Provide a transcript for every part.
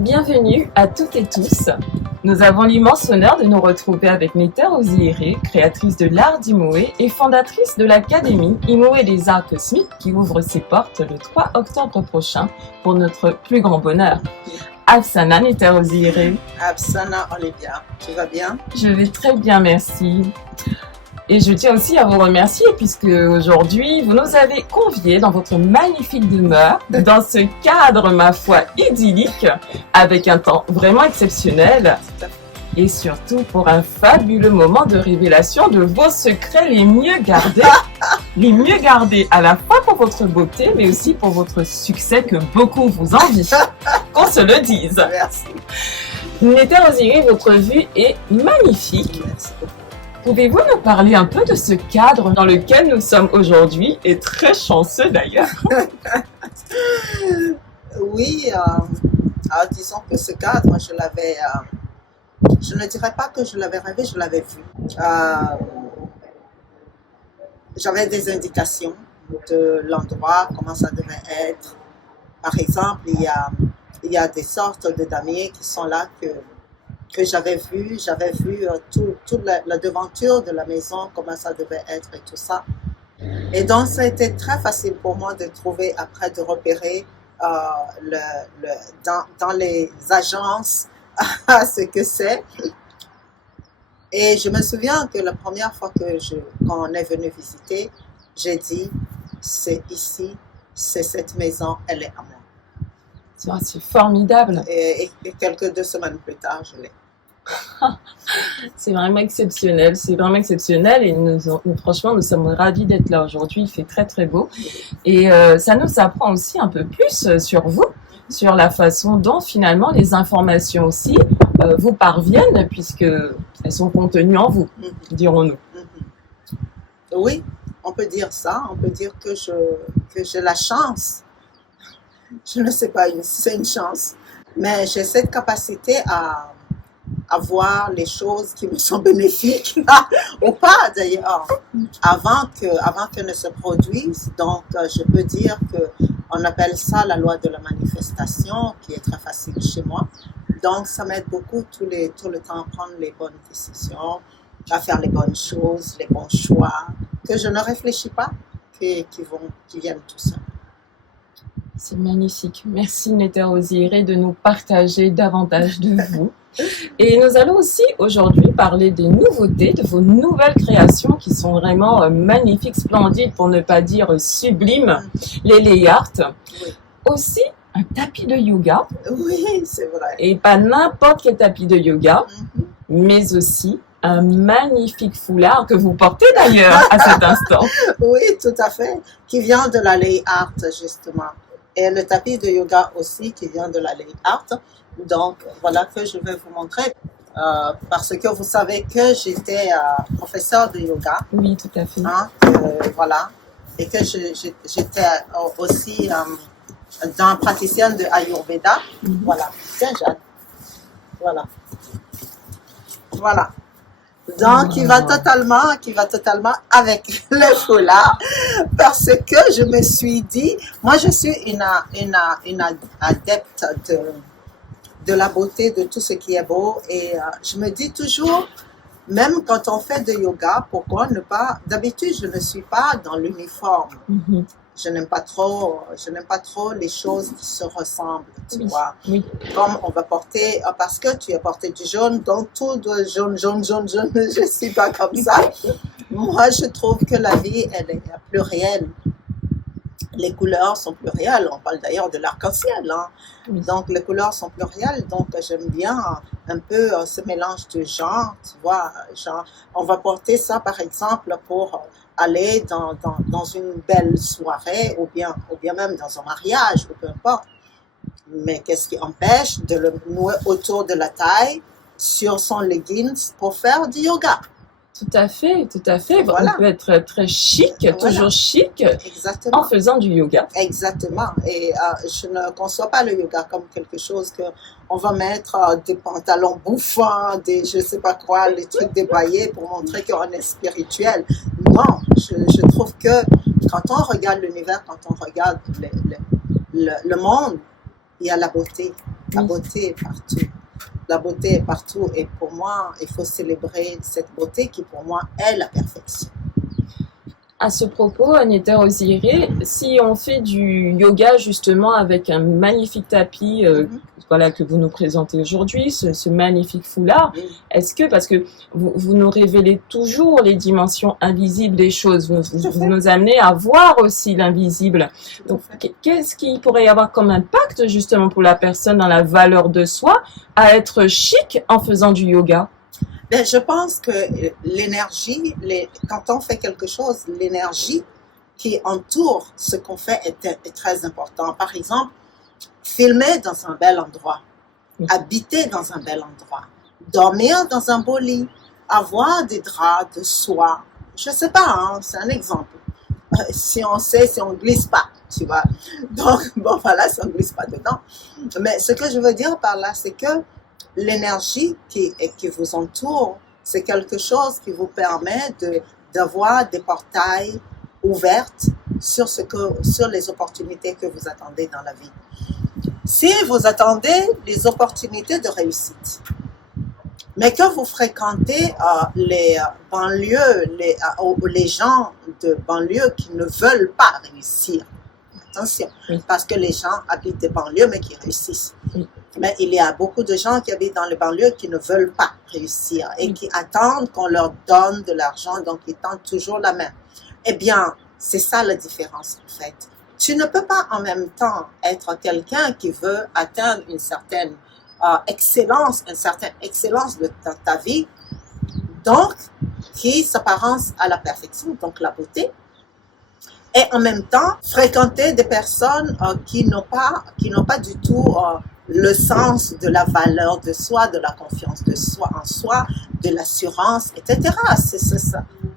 Bienvenue à toutes et tous. Nous avons l'immense honneur de nous retrouver avec Néter Ozihiré, créatrice de l'art d'Imoé et fondatrice de l'Académie Imoé des Arts Cosmiques qui ouvre ses portes le 3 octobre prochain pour notre plus grand bonheur. Afsana Néter Ozihiré. Afsana Olivia, tu vas bien? Je vais très bien, merci. Et je tiens aussi à vous remercier puisque aujourd'hui, vous nous avez conviés dans votre magnifique demeure, dans ce cadre, ma foi, idyllique, avec un temps vraiment exceptionnel et surtout pour un fabuleux moment de révélation de vos secrets les mieux gardés à la fois pour votre beauté, mais aussi pour votre succès que beaucoup vous envient, qu'on se le dise. Merci. Néter Ozihiré, votre vue est magnifique. Merci beaucoup. Pouvez-vous nous parler un peu de ce cadre dans lequel nous sommes aujourd'hui et très chanceux d'ailleurs? Oui, disons que ce cadre, je ne dirais pas que je l'avais rêvé, je l'avais vu. J'avais des indications de l'endroit, comment ça devait être. Par exemple, il y a des sortes de damiers qui sont là que j'avais vu toute la devanture de la maison, comment ça devait être et tout ça. Et donc, ça a été très facile pour moi de trouver, après de repérer dans les agences ce que c'est. Et je me souviens que la première fois quand on est venu visiter, j'ai dit, c'est ici, c'est cette maison, elle est à moi. C'est formidable. Et quelques 2 semaines plus tard, je l'ai. C'est vraiment exceptionnel, et franchement nous sommes ravis d'être là aujourd'hui, il fait très très beau et ça nous apprend aussi un peu plus sur vous, sur la façon dont finalement les informations aussi vous parviennent puisque elles sont contenues en vous, dirons-nous. Oui, on peut dire ça, on peut dire que j'ai la chance, je ne sais pas si c'est une chance, mais j'ai cette capacité à voir les choses qui me sont bénéfiques ou pas d'ailleurs avant qu'elles ne se produisent. Donc je peux dire qu'on appelle ça la loi de la manifestation qui est très facile chez moi. Donc ça m'aide beaucoup tout le temps à prendre les bonnes décisions, à faire les bonnes choses, les bons choix que je ne réfléchis pas, qui viennent tout seuls. C'est magnifique. Merci Néter Ozihiré de nous partager davantage de vous. Et nous allons aussi aujourd'hui parler des nouveautés, de vos nouvelles créations qui sont vraiment magnifiques, splendides, pour ne pas dire sublimes, les lay art. Oui. Aussi un tapis de yoga. Oui, c'est vrai. Et pas n'importe quel tapis de yoga, mais aussi un magnifique foulard que vous portez d'ailleurs à cet instant. Oui, tout à fait, qui vient de la lay art justement. Et le tapis de yoga aussi qui vient de la lay art. Donc, voilà que je vais vous montrer. Parce que vous savez que j'étais professeur de yoga. Oui, tout à fait. Voilà. Et que j'étais aussi praticienne de Ayurveda. Voilà. Tiens, Jade. Voilà. Voilà. Donc, qui va totalement avec le foulard, parce que je me suis dit, moi je suis une adepte de la beauté, de tout ce qui est beau, et je me dis toujours, même quand on fait de yoga, pourquoi ne pas, d'habitude je ne suis pas dans l'uniforme. Je n'aime pas trop les choses qui se ressemblent, tu vois. Oui. Comme on va porter, parce que tu as porté du jaune, donc tout de jaune, je ne suis pas comme ça. Moi, je trouve que la vie, elle est plurielle. Les couleurs sont plurielles, on parle d'ailleurs de l'arc-en-ciel. Oui. Donc, les couleurs sont plurielles, donc j'aime bien un peu ce mélange de genres, tu vois. Genre, on va porter ça, par exemple, pour aller dans une belle soirée ou bien même dans un mariage ou peu importe. Mais qu'est-ce qui empêche de le nouer autour de la taille sur son leggings pour faire du yoga? Tout à fait. Voilà. On peut être très chic, voilà. Toujours chic, exactement, en faisant du yoga. Exactement. Et je ne conçois pas le yoga comme quelque chose que on va mettre des pantalons bouffants, des je sais pas quoi, les trucs débraillés pour montrer qu'on est spirituel. Non, je trouve que quand on regarde l'univers, quand on regarde le monde, il y a la beauté. La beauté est partout. La beauté est partout et pour moi, il faut célébrer cette beauté qui pour moi est la perfection. À ce propos, Anita Osiré, si on fait du yoga justement avec un magnifique tapis voilà, que vous nous présentez aujourd'hui, ce magnifique foulard, est-ce que, parce que vous nous révélez toujours les dimensions invisibles des choses, vous nous amenez à voir aussi l'invisible. Donc, qu'est-ce qui pourrait y avoir comme impact justement pour la personne dans la valeur de soi à être chic en faisant du yoga? Ben, je pense que l'énergie, quand on fait quelque chose, l'énergie qui entoure ce qu'on fait est très important. Par exemple, filmer dans un bel endroit, habiter dans un bel endroit, dormir dans un beau lit, avoir des draps de soie. Je sais pas, hein, c'est un exemple. Si on sait, si on glisse pas, tu vois. Donc, bon, voilà, si on glisse pas dedans. Mais ce que je veux dire par là, c'est que l'énergie qui vous entoure, c'est quelque chose qui vous permet d'avoir des portails ouverts sur les opportunités que vous attendez dans la vie. Si vous attendez les opportunités de réussite, mais que vous fréquentez les banlieues, les gens de banlieue qui ne veulent pas réussir, attention, parce que les gens habitent des banlieues mais qui réussissent. Mais il y a beaucoup de gens qui habitent dans les banlieues qui ne veulent pas réussir et qui attendent qu'on leur donne de l'argent, donc ils tendent toujours la main. Eh bien, c'est ça la différence en fait. Tu ne peux pas en même temps être quelqu'un qui veut atteindre une certaine excellence, une certaine excellence de ta vie, donc qui s'apparence à la perfection, donc la beauté, et en même temps fréquenter des personnes qui n'ont pas du tout le sens de la valeur de soi, de la confiance de soi en soi, de l'assurance, etc.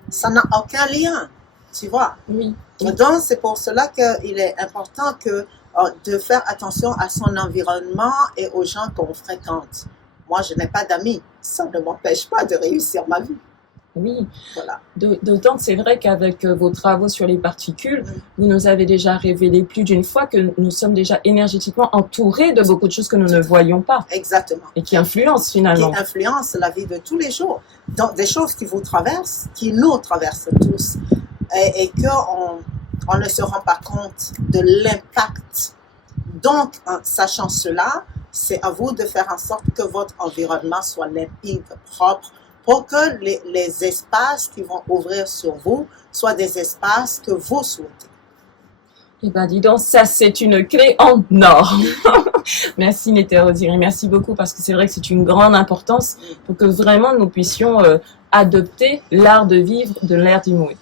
Ça n'a aucun lien, tu vois. Oui. Donc c'est pour cela qu'il est important de faire attention à son environnement et aux gens qu'on fréquente. Moi, je n'ai pas d'amis, ça ne m'empêche pas de réussir ma vie. Oui, voilà. D'autant que c'est vrai qu'avec vos travaux sur les particules, vous nous avez déjà révélé plus d'une fois que nous sommes déjà énergétiquement entourés de beaucoup de choses que nous ne voyons pas. Exactement. Et qui influencent finalement. Qui influencent la vie de tous les jours. Donc, des choses qui vous traversent, qui nous traversent tous. Et qu'on ne se rend pas compte de l'impact. Donc, en sachant cela, c'est à vous de faire en sorte que votre environnement soit limpide, propre, pour que les espaces qui vont ouvrir sur vous soient des espaces que vous souhaitez. Eh bien, dis donc, ça, c'est une clé en or. Merci, Anita Osiré. Merci beaucoup, parce que c'est vrai que c'est une grande importance pour que vraiment nous puissions adopter l'art de vivre de l'ère d'Imoé.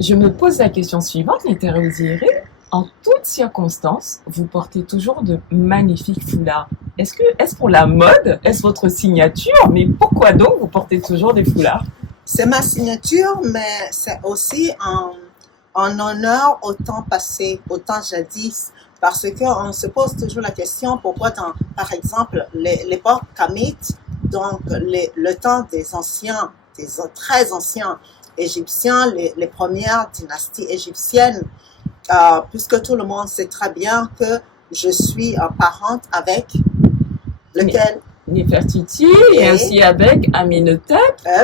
Je me pose la question suivante, Anita Osiré. En toutes circonstances, vous portez toujours de magnifiques foulards. Est-ce pour la mode? Est-ce votre signature? Mais pourquoi donc vous portez toujours des foulards? C'est ma signature, mais c'est aussi en honneur au temps passé, au temps jadis. Parce qu'on se pose toujours la question pourquoi par exemple, l'époque kamite, donc le temps des anciens, des très anciens Égyptiens, les premières dynasties égyptiennes, puisque tout le monde sait très bien que je suis parente avec lequel? Néfertiti et ainsi avec Amenhotep.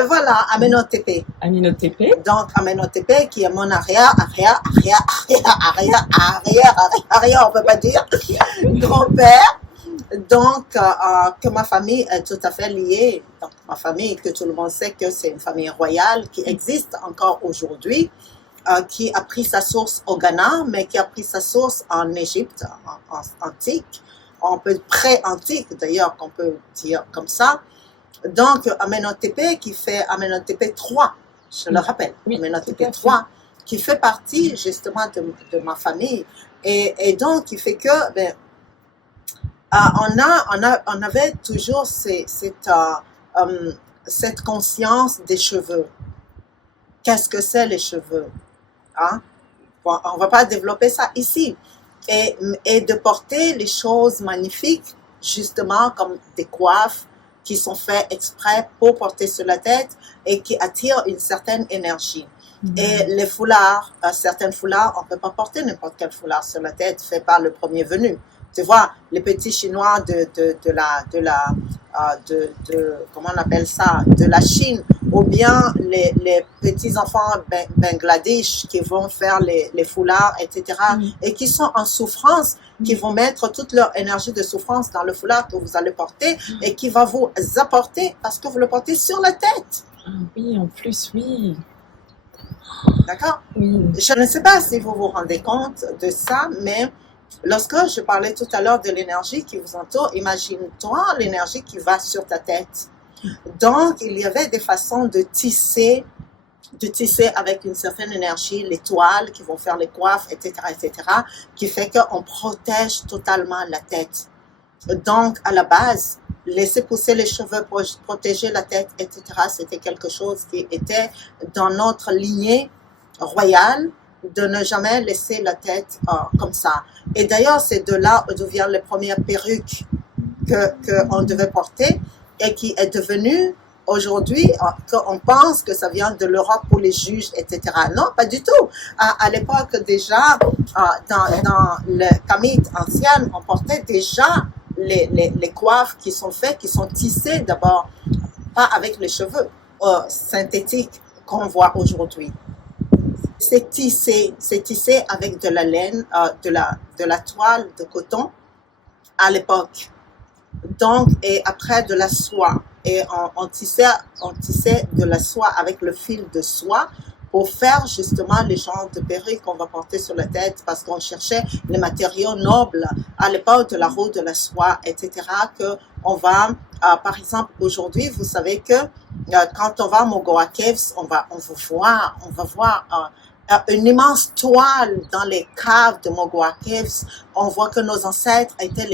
Voilà, Amenhotep. Amenhotep. Donc Amenhotep qui est mon arrière, on peut pas dire, grand-père. Donc que ma famille est tout à fait liée. Donc ma famille, que tout le monde sait que c'est une famille royale qui existe encore aujourd'hui. Qui a pris sa source au Ghana, mais qui a pris sa source en Égypte antique, pré-antique d'ailleurs, qu'on peut dire comme ça. Donc, Amenhotep qui fait Amenhotep III, je le rappelle, Amenhotep III, qui fait partie justement de ma famille. Et donc, qui fait que, on avait toujours cette conscience des cheveux. Qu'est-ce que c'est les cheveux? Hein? Bon, on ne va pas développer ça ici. Et de porter les choses magnifiques, justement comme des coiffes qui sont faites exprès pour porter sur la tête et qui attirent une certaine énergie. Et les foulards, certains foulards, on ne peut pas porter n'importe quel foulard sur la tête fait par le premier venu. Tu vois, les petits Chinois comment on appelle ça, de la Chine, ou bien les petits enfants Bangladesh qui vont faire les foulards, etc., et qui sont en souffrance, qui vont mettre toute leur énergie de souffrance dans le foulard que vous allez porter et qui va vous apporter parce que vous le portez sur la tête. Oui, en plus, oui. D'accord? Oui. Je ne sais pas si vous vous rendez compte de ça, mais lorsque je parlais tout à l'heure de l'énergie qui vous entoure, imagine-toi l'énergie qui va sur ta tête. Donc, il y avait des façons de tisser avec une certaine énergie les toiles qui vont faire les coiffes, etc., qui fait qu'on protège totalement la tête. Donc, à la base, laisser pousser les cheveux pour protéger la tête, etc., c'était quelque chose qui était dans notre lignée royale, de ne jamais laisser la tête comme ça. Et d'ailleurs, c'est de là d'où viennent les premières perruques qu'on devait porter et qui est devenue aujourd'hui, qu'on pense que ça vient de l'Europe pour les juges, etc. Non, pas du tout. À l'époque déjà, dans le Kamite ancienne, on portait déjà les coiffes qui sont faites, qui sont tissées d'abord, pas avec les cheveux synthétiques qu'on voit aujourd'hui. C'est tissé avec de la laine, de la toile de coton à l'époque. Donc, et après de la soie. Et on tissait de la soie avec le fil de soie pour faire justement les genres de perruques qu'on va porter sur la tête parce qu'on cherchait les matériaux nobles à l'époque de la roue, de la soie, etc. Que on va, par exemple, aujourd'hui, vous savez que quand on va à Mogoa Caves, on va voir une immense toile dans les caves de Mogoa Caves. On voit que nos ancêtres étaient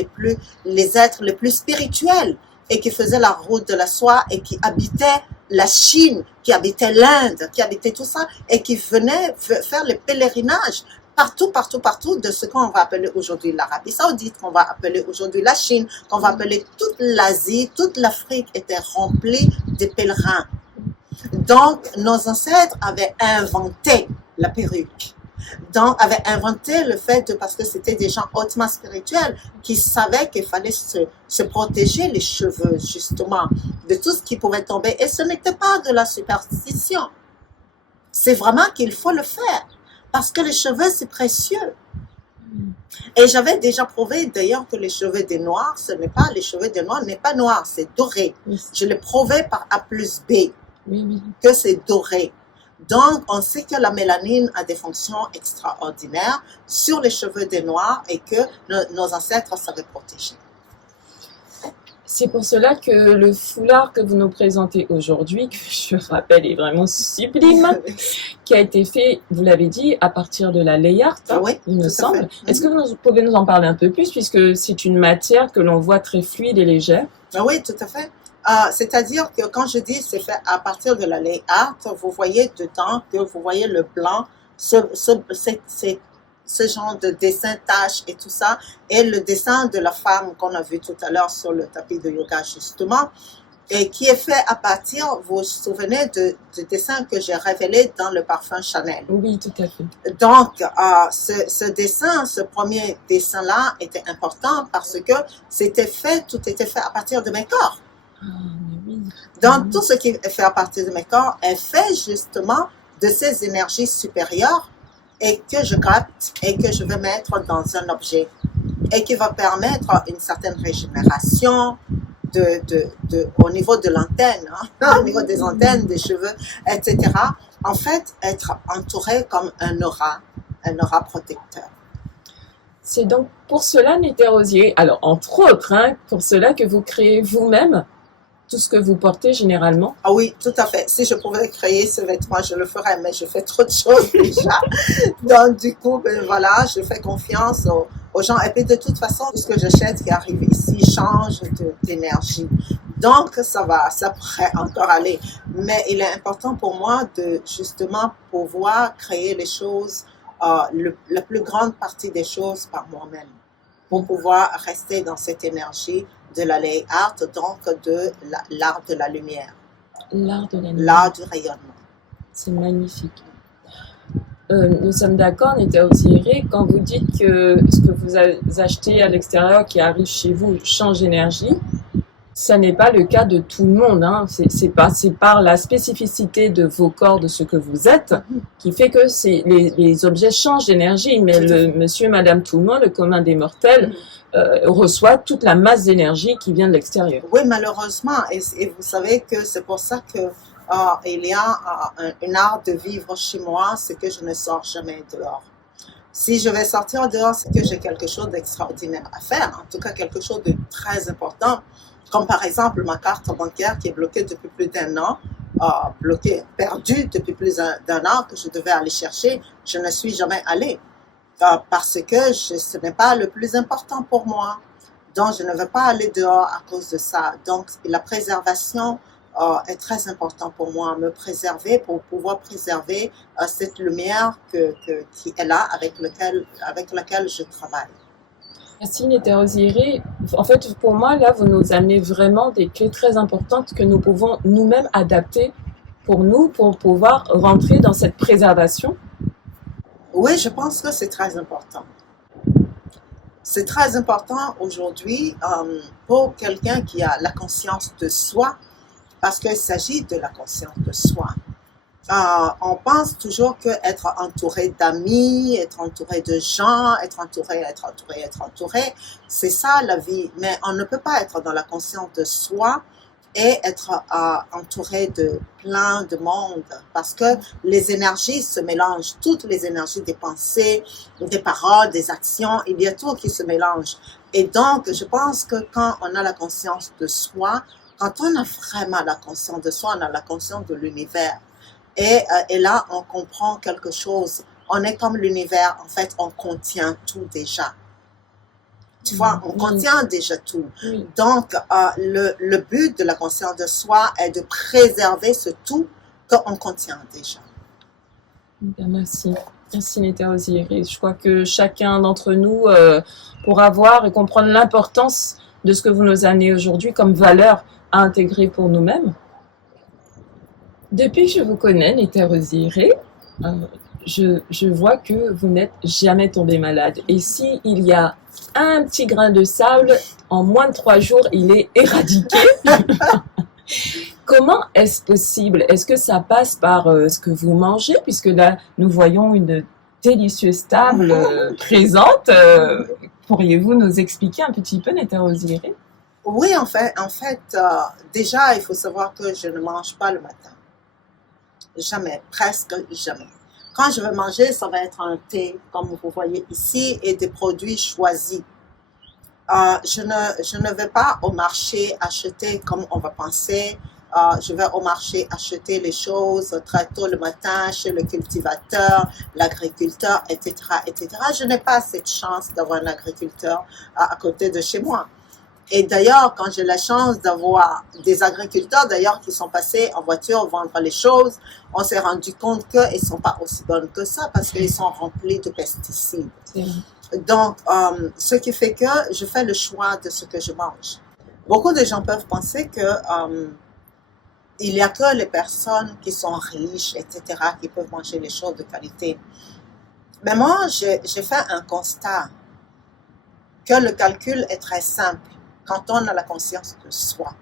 les êtres les plus spirituels et qui faisaient la route de la soie et qui habitaient la Chine, qui habitaient l'Inde, qui habitaient tout ça et qui venaient faire les pèlerinages partout de ce qu'on va appeler aujourd'hui l'Arabie Saoudite, qu'on va appeler aujourd'hui la Chine, qu'on va appeler toute l'Asie, toute l'Afrique était remplie de pèlerins. Donc, nos ancêtres avaient inventé la perruque. Donc, avaient inventé le fait parce que c'était des gens hautement spirituels qui savaient qu'il fallait se protéger les cheveux, justement, de tout ce qui pouvait tomber. Et ce n'était pas de la superstition. C'est vraiment qu'il faut le faire. Parce que les cheveux, c'est précieux. Et j'avais déjà prouvé d'ailleurs que les cheveux des Noirs, les cheveux des Noirs n'est pas noir, c'est doré. Oui. Je l'ai prouvé par A plus B. Oui. Que c'est doré. Donc, on sait que la mélanine a des fonctions extraordinaires sur les cheveux des Noirs et que nos ancêtres savaient protéger. C'est pour cela que le foulard que vous nous présentez aujourd'hui, que je rappelle est vraiment sublime, qui a été fait, vous l'avez dit, à partir de la lay art, Oui, il me semble. Est-ce que vous pouvez nous en parler un peu plus, puisque c'est une matière que l'on voit très fluide et légère? Oui, tout à fait. C'est-à-dire que quand je dis c'est fait à partir de la lay art, vous voyez dedans que vous voyez le blanc, ce genre de dessin, tache et tout ça, et le dessin de la femme qu'on a vu tout à l'heure sur le tapis de yoga justement, et qui est fait à partir, vous vous souvenez du dessin que j'ai révélé dans le parfum Chanel. Oui, tout à fait. Donc, ce premier dessin-là était important parce que tout était fait à partir de mes corps. Oui. Donc, tout ce qui est fait à partir de mes corps est fait justement de ces énergies supérieures et que je capte et que je vais mettre dans un objet et qui va permettre une certaine régénération au niveau de l'antenne, au niveau des antennes, des cheveux, etc. En fait, être entouré comme un aura protecteur. C'est donc pour cela, Néthère Osier, alors entre autres, pour cela que vous créez vous-même tout ce que vous portez généralement? Ah oui, tout à fait. Si je pouvais créer ce vêtement, je le ferais, mais je fais trop de choses déjà. Donc, du coup, voilà, je fais confiance aux gens. Et puis, de toute façon, tout ce que j'achète qui arrive ici change d'énergie. Donc, ça pourrait encore aller. Mais il est important pour moi de, justement, pouvoir créer les choses, la plus grande partie des choses par moi-même, pour pouvoir rester dans cette énergie de la lay art, donc de l'art de la lumière. L'art de la lumière. L'art du rayonnement. C'est magnifique. Nous sommes d'accord, Nita Oziré, quand vous dites que ce que vous achetez à l'extérieur qui arrive chez vous change d'énergie, ça n'est pas le cas de tout le monde. Hein. C'est par la spécificité de vos corps, de ce que vous êtes, qui fait que les objets changent d'énergie. Mais le monsieur, madame, tout le monde, le commun des mortels, reçoit toute la masse d'énergie qui vient de l'extérieur. Oui, malheureusement. Et vous savez que c'est pour ça que il y a un art de vivre chez moi, c'est que je ne sors jamais dehors. Si je vais sortir dehors, c'est que j'ai quelque chose d'extraordinaire à faire, en tout cas quelque chose de très important, comme par exemple ma carte bancaire qui est bloquée depuis plus d'un an, perdue depuis plus d'un an, que je devais aller chercher, je ne suis jamais allée, parce que ce n'est pas le plus important pour moi. Donc, je ne veux pas aller dehors à cause de ça. Donc, la préservation est très important pour moi, me préserver pour pouvoir préserver cette lumière qui est là, avec laquelle je travaille. Merci Nita Oziré. En fait, pour moi, là, vous nous amenez vraiment des clés très importantes que nous pouvons nous-mêmes adapter pour nous, pour pouvoir rentrer dans cette préservation. Oui, je pense que c'est très important. C'est très important aujourd'hui pour quelqu'un qui a la conscience de soi, parce qu'il s'agit de la conscience de soi. On pense toujours qu'être entouré d'amis, être entouré de gens, être entouré, c'est ça la vie. Mais on ne peut pas être dans la conscience de soi et être entouré de plein de monde, parce que les énergies se mélangent, toutes les énergies des pensées, des paroles, des actions, il y a tout qui se mélange. Et donc, je pense que quand on a la conscience de soi, quand on a vraiment la conscience de soi, on a la conscience de l'univers. Et là, on comprend quelque chose. On est comme l'univers, en fait, on contient tout déjà. Tu vois, on contient déjà tout. Oui. Donc, le but de la conscience de soi est de préserver ce tout qu'on contient déjà. Bien, merci. Merci Nita Oziré. Je crois que chacun d'entre nous pourra voir et comprendre l'importance de ce que vous nous amenez aujourd'hui comme valeur à intégrer pour nous-mêmes. Depuis que je vous connais, Nita Oziré, je vois que vous n'êtes jamais tombé malade. Et s'il y a un petit grain de sable, en moins de 3 jours, il est éradiqué. Comment est-ce possible? Est-ce que ça passe par ce que vous mangez? Puisque là, nous voyons une délicieuse table présente. Pourriez-vous nous expliquer un petit peu, Nita Oziré? Oui, en fait, déjà, il faut savoir que je ne mange pas le matin. Jamais, presque jamais. Quand je vais manger, ça va être un thé, comme vous voyez ici, et des produits choisis. Je ne vais pas au marché acheter comme on va penser. Je vais au marché acheter les choses très tôt le matin chez le cultivateur, l'agriculteur, etc., etc. Je n'ai pas cette chance d'avoir un agriculteur à côté de chez moi. Et d'ailleurs, quand j'ai la chance d'avoir des agriculteurs, d'ailleurs, qui sont passés en voiture vendre les choses, on s'est rendu compte qu'ils ne sont pas aussi bonnes que ça parce qu'ils sont remplis de pesticides. Donc, ce qui fait que je fais le choix de ce que je mange. Beaucoup de gens peuvent penser que il n'y a que les personnes qui sont riches, etc., qui peuvent manger les choses de qualité. Mais moi, j'ai fait un constat que le calcul est très simple. Quand on a la conscience de soi.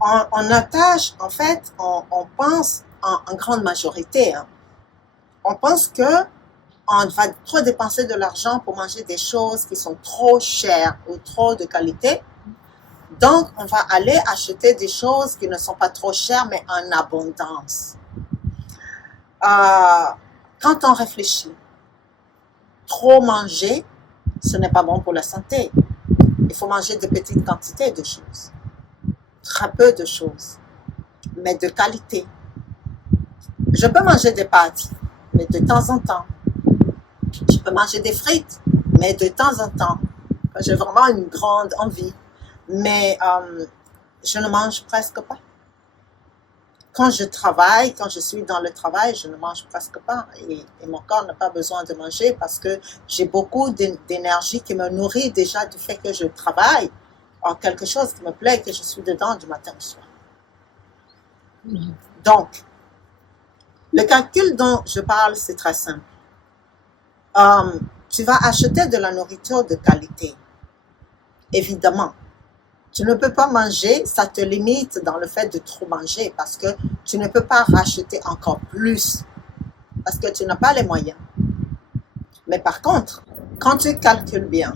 On attache, en fait, on pense en grande majorité, hein, on pense que on va trop dépenser de l'argent pour manger des choses qui sont trop chères ou trop de qualité. Donc, on va aller acheter des choses qui ne sont pas trop chères, mais en abondance. Quand on réfléchit, trop manger, ce n'est pas bon pour la santé. Il faut manger de petites quantités de choses, très peu de choses, mais de qualité. Je peux manger des pâtes, mais de temps en temps. Je peux manger des frites, mais de temps en temps. J'ai vraiment une grande envie, mais je ne mange presque pas. Quand je travaille, quand je suis dans le travail, je ne mange presque pas. Et mon corps n'a pas besoin de manger parce que j'ai beaucoup d'énergie qui me nourrit déjà du fait que je travaille en quelque chose qui me plaît et que je suis dedans du matin au soir. Donc, Le calcul dont je parle, c'est très simple. Tu vas acheter de la nourriture de qualité. Évidemment, tu ne peux pas manger, ça te limite dans le fait de trop manger parce que tu ne peux pas racheter encore plus parce que tu n'as pas les moyens. Mais par contre, quand tu calcules bien,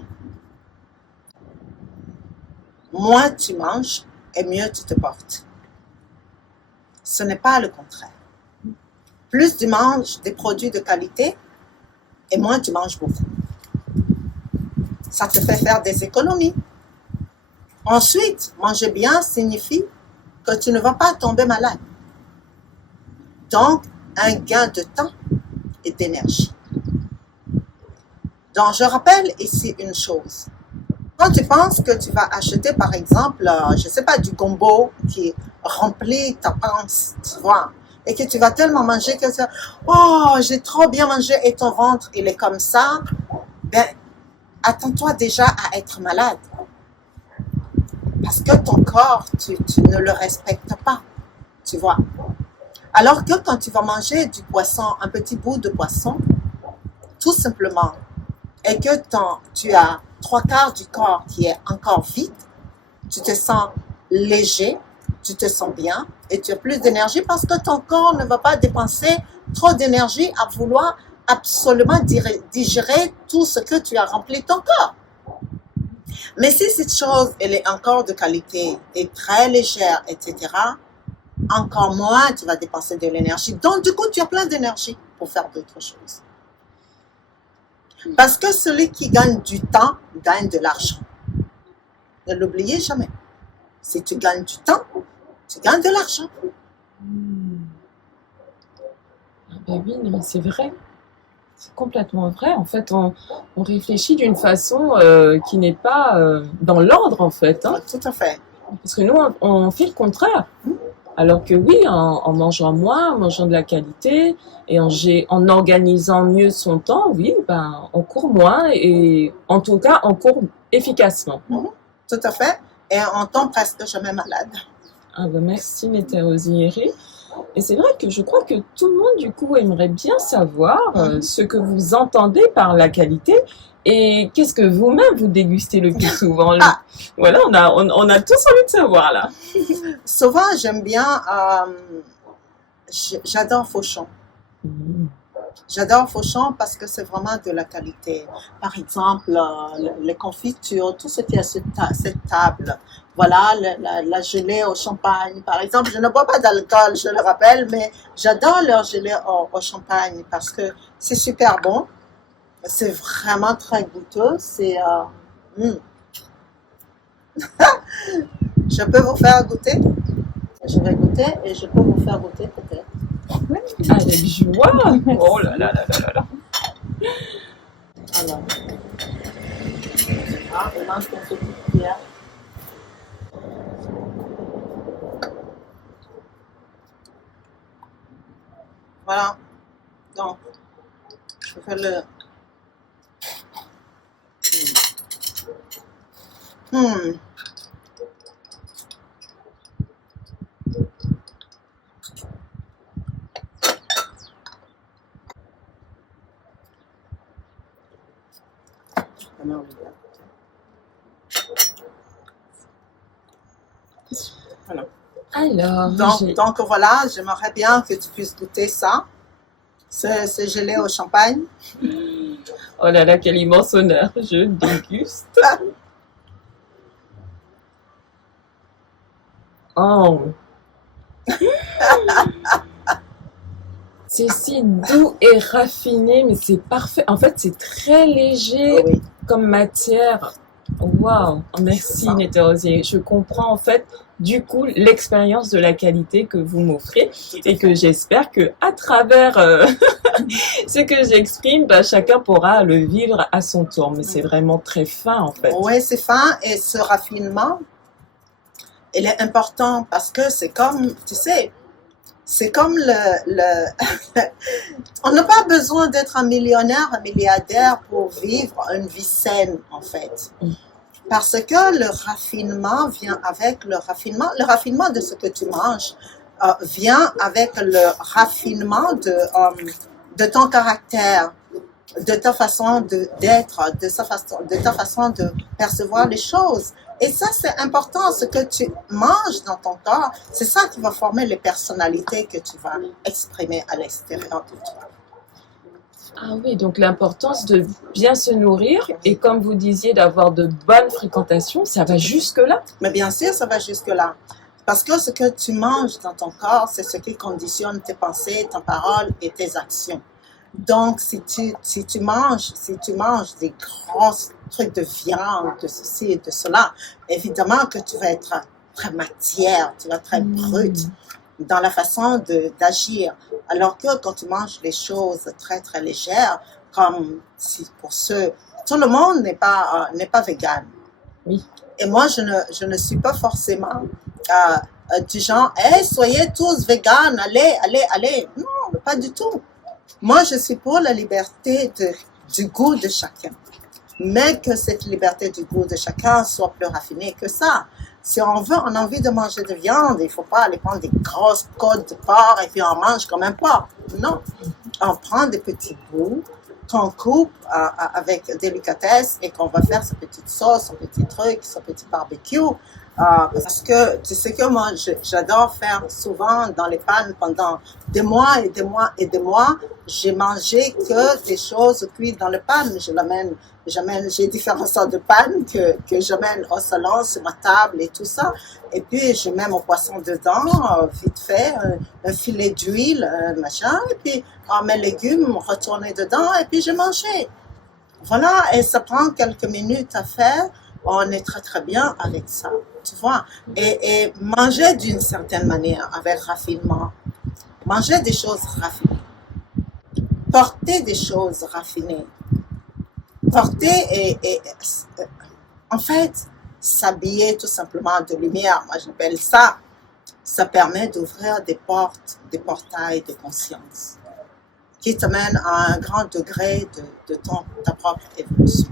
moins tu manges et mieux tu te portes. Ce n'est pas le contraire. Plus tu manges des produits de qualité et moins tu manges beaucoup. Ça te fait faire des économies. Ensuite, manger bien signifie que tu ne vas pas tomber malade. Donc, un gain de temps et d'énergie. Donc, je rappelle ici une chose. Quand tu penses que tu vas acheter, par exemple, je ne sais pas, du gombo qui remplit ta panse, tu vois, et que tu vas tellement manger que tu vas, oh, j'ai trop bien mangé et ton ventre, il est comme ça, ben, attends-toi déjà à être malade. Parce que ton corps, tu ne le respectes pas, tu vois. Alors que quand tu vas manger du poisson, un petit bout de poisson, tout simplement, et que tu as 3/4 du corps qui est encore vide, tu te sens léger, tu te sens bien et tu as plus d'énergie parce que ton corps ne va pas dépenser trop d'énergie à vouloir absolument digérer tout ce que tu as rempli ton corps. Mais si cette chose, elle est encore de qualité et très légère, etc., encore moins tu vas dépenser de l'énergie. Donc, du coup, tu as plein d'énergie pour faire d'autres choses. Parce que celui qui gagne du temps gagne de l'argent. Ne l'oubliez jamais. Si tu gagnes du temps, tu gagnes de l'argent. Ah ben oui, mais c'est vrai. C'est complètement vrai. En fait, on réfléchit d'une façon qui n'est pas dans l'ordre, en fait. Hein. Tout à fait. Parce que nous, on fait le contraire. Alors que oui, en mangeant moins, en mangeant de la qualité et en organisant mieux son temps, oui, ben, on court moins et en tout cas, on court efficacement. Tout à fait. Et on tombe presque jamais malade. Ah ben merci, Météosiri. Et c'est vrai que je crois que tout le monde, du coup, aimerait bien savoir ce que vous entendez par la qualité et qu'est-ce que vous-même vous dégustez le plus souvent. Voilà, on a tous envie de savoir, là. Souvent, j'aime bien, j'adore Fauchon. J'adore Fauchon parce que c'est vraiment de la qualité. Par exemple, les confitures, tout ce qui est à cette table. Voilà, la gelée au champagne, par exemple. Je ne bois pas d'alcool, je le rappelle, mais j'adore leur gelée au champagne parce que c'est super bon. C'est vraiment très goûteux. C'est... Je peux vous faire goûter? Je vais goûter et je peux vous faire goûter peut-être. Avec joie. Oh là là là là là. Alors, on mange une petite cuillère. Voilà. Donc, je fais le... Alors, donc voilà, j'aimerais bien que tu puisses goûter ça. C'est gelé au champagne. Oh là là, quel immense honneur. Je déguste. Oh. C'est si doux et raffiné, mais c'est parfait. En fait, c'est très léger comme matière. Waouh, merci Météorosier. Je comprends en fait du coup l'expérience de la qualité que vous m'offrez et que j'espère que à travers ce que j'exprime, bah, chacun pourra le vivre à son tour. Mais c'est vraiment très fin en fait. Oui, c'est fin et ce raffinement, il est important parce que c'est comme, tu sais, c'est comme on n'a pas besoin d'être un millionnaire, un milliardaire pour vivre une vie saine, en fait. Parce que le raffinement vient avec le raffinement de ce que tu manges. vient avec le raffinement de ton caractère, de ta façon d'être, de ta façon de percevoir les choses. Et ça, c'est important. Ce que tu manges dans ton corps, c'est ça qui va former les personnalités que tu vas exprimer à l'extérieur de toi. Ah oui, donc l'importance de bien se nourrir et comme vous disiez, d'avoir de bonnes fréquentations, ça va jusque-là? Mais bien sûr, ça va jusque-là. Parce que ce que tu manges dans ton corps, c'est ce qui conditionne tes pensées, tes paroles et tes actions. Donc, si tu manges des gros trucs de viande, de ceci et de cela, évidemment que tu vas être très matière, tu vas être très brute dans la façon d'agir. Alors que quand tu manges des choses très, très légères, comme si pour ceux, tout le monde n'est pas vegan. Oui. Et moi, je ne suis pas forcément du genre, hey, soyez tous véganes, allez. Non, pas du tout. Moi, je suis pour la liberté du goût de chacun. Mais que cette liberté du goût de chacun soit plus raffinée que ça. Si on a envie de manger de viande, il ne faut pas aller prendre des grosses côtes de porc et puis on mange comme un porc. Non. On prend des petits bouts qu'on coupe avec délicatesse et qu'on va faire sa petite sauce, son petit truc, son petit barbecue. Parce que tu sais que moi, j'adore faire souvent dans les pannes pendant des mois et des mois et des mois. J'ai mangé que des choses cuites dans les pannes. J'ai différentes sortes de pannes que j'amène au salon sur ma table et tout ça. Et puis, je mets mon poisson dedans, vite fait, un filet d'huile, machin. Et puis, mes légumes retournés dedans et puis j'ai mangé. Voilà, et ça prend quelques minutes à faire. On est très très bien avec ça, tu vois. Et manger d'une certaine manière, avec raffinement. Manger des choses raffinées. Porter des choses raffinées. Porter et en fait, s'habiller tout simplement de lumière, moi j'appelle ça. Ça permet d'ouvrir des portes, des portails de conscience qui t'amènent à un grand degré de ta propre évolution.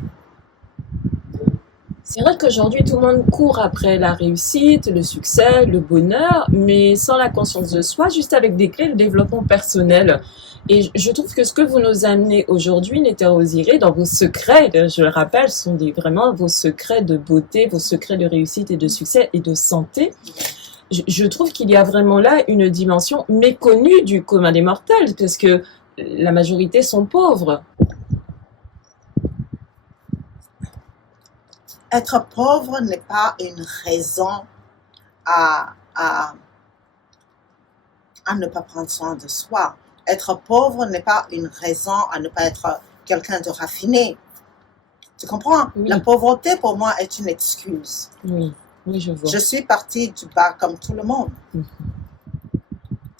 C'est vrai qu'aujourd'hui, tout le monde court après la réussite, le succès, le bonheur, mais sans la conscience de soi, juste avec des clés de développement personnel. Et je trouve que ce que vous nous amenez aujourd'hui, Néta Ozire, dans vos secrets, je le rappelle, ce sont vraiment vos secrets de beauté, vos secrets de réussite et de succès et de santé. Je trouve qu'il y a vraiment là une dimension méconnue du commun des mortels, parce que la majorité sont pauvres. Être pauvre n'est pas une raison à ne pas prendre soin de soi. Être pauvre n'est pas une raison à ne pas être quelqu'un de raffiné. Tu comprends? Oui. La pauvreté, pour moi, est une excuse. Oui, je vois. Je suis partie du bas comme tout le monde.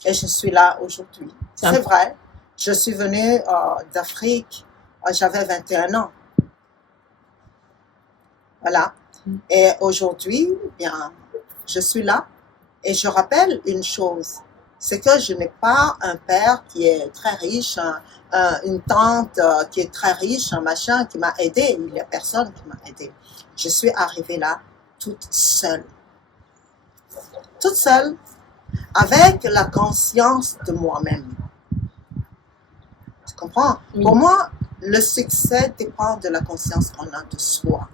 Et je suis là aujourd'hui. C'est vrai. Je suis venue d'Afrique, j'avais 21 ans. Voilà. Et aujourd'hui, bien, je suis là. Et je rappelle une chose, c'est que je n'ai pas un père qui est très riche, une tante qui est très riche, un machin qui m'a aidé. Il n'y a personne qui m'a aidé. Je suis arrivée là toute seule. Toute seule, avec la conscience de moi-même. Tu comprends? Oui. Pour moi, le succès dépend de la conscience qu'on a de soi.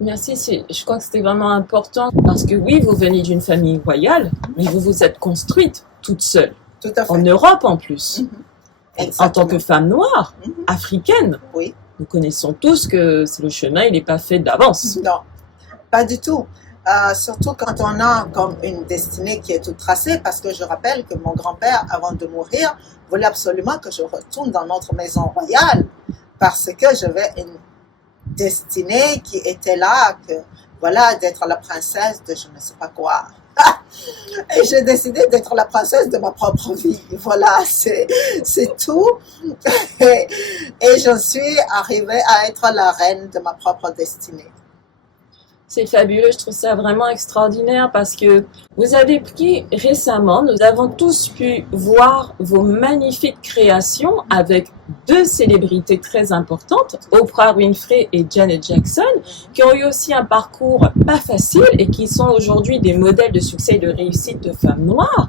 Merci, je crois que c'était vraiment important parce que oui, vous venez d'une famille royale, mais vous vous êtes construite toute seule. Tout à fait. En Europe en plus. Exactement. En tant que femme noire, africaine. Oui. Nous connaissons tous que le chemin, il n'est pas fait d'avance. Non, pas du tout. Surtout quand on a comme une destinée qui est toute tracée, parce que je rappelle que mon grand-père, avant de mourir, voulait absolument que je retourne dans notre maison royale, parce que j'avais une destinée qui était là, que voilà, d'être la princesse de je ne sais pas quoi. Et j'ai décidé d'être la princesse de ma propre vie. Voilà, c'est tout. Et je suis arrivée à être la reine de ma propre destinée. C'est fabuleux, je trouve ça vraiment extraordinaire parce que vous avez pris récemment, nous avons tous pu voir vos magnifiques créations avec deux célébrités très importantes, Oprah Winfrey et Janet Jackson, qui ont eu aussi un parcours pas facile et qui sont aujourd'hui des modèles de succès et de réussite de femmes noires.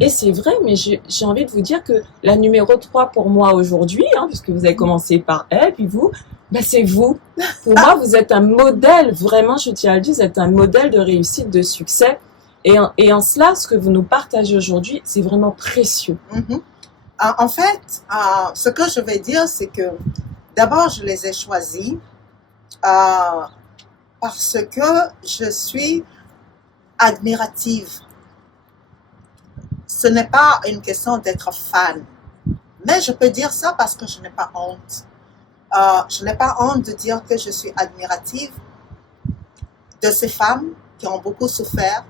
Et c'est vrai, mais j'ai envie de vous dire que la numéro 3 pour moi aujourd'hui, puisque vous avez commencé par elle, puis vous, c'est vous. Pour moi, vous êtes un modèle, vraiment, je tiens à le dire, vous êtes un modèle de réussite, de succès. Et en cela, ce que vous nous partagez aujourd'hui, c'est vraiment précieux. En fait, ce que je vais dire, c'est que d'abord, je les ai choisis parce que je suis admirative. Ce n'est pas une question d'être fan, mais je peux dire ça parce que je n'ai pas honte. Je n'ai pas honte de dire que je suis admirative de ces femmes qui ont beaucoup souffert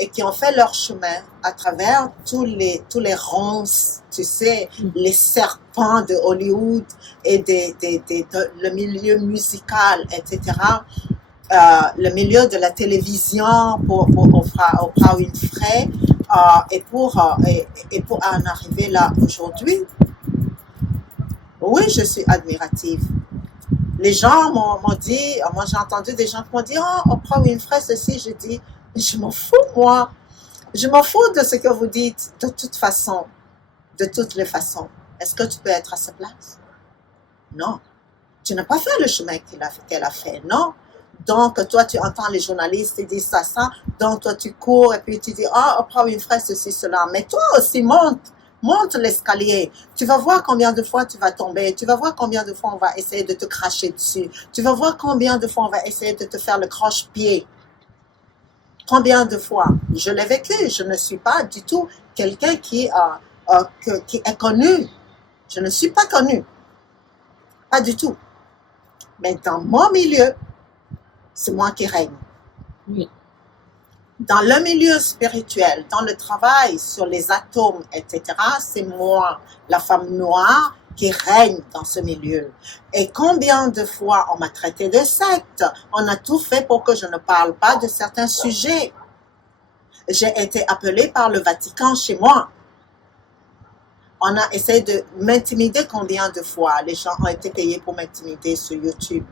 et qui ont fait leur chemin à travers tous les ronces, tu sais, les serpents de Hollywood et le milieu musical, etc. Le milieu de la télévision pour Oprah Winfrey et pour en arriver là aujourd'hui. Oui, je suis admirative. Les gens m'ont dit, moi j'ai entendu des gens qui m'ont dit, oh, Oprah Winfrey, ceci, je dis, je m'en fous, moi. Je m'en fous de ce que vous dites, de toute façon, de toutes les façons. Est-ce que tu peux être à sa place? Non. Tu n'as pas fait le chemin qu'elle a fait, non. Donc, toi, tu entends les journalistes, ils disent ça. Donc, toi, tu cours et puis tu dis, oh, Oprah Winfrey, ceci, cela. Mais toi aussi, monte l'escalier. Tu vas voir combien de fois tu vas tomber. Tu vas voir combien de fois on va essayer de te cracher dessus. Tu vas voir combien de fois on va essayer de te faire le croche-pied. Combien de fois? Je l'ai vécu. Je ne suis pas du tout quelqu'un qui est connu. Je ne suis pas connu. Pas du tout. Mais dans mon milieu, c'est moi qui règne. Oui. Dans le milieu spirituel, dans le travail sur les atomes, etc., c'est moi, la femme noire, qui règne dans ce milieu. Et combien de fois on m'a traité de secte? On a tout fait pour que je ne parle pas de certains sujets. J'ai été appelée par le Vatican chez moi. On a essayé de m'intimider combien de fois? Les gens ont été payés pour m'intimider sur YouTube.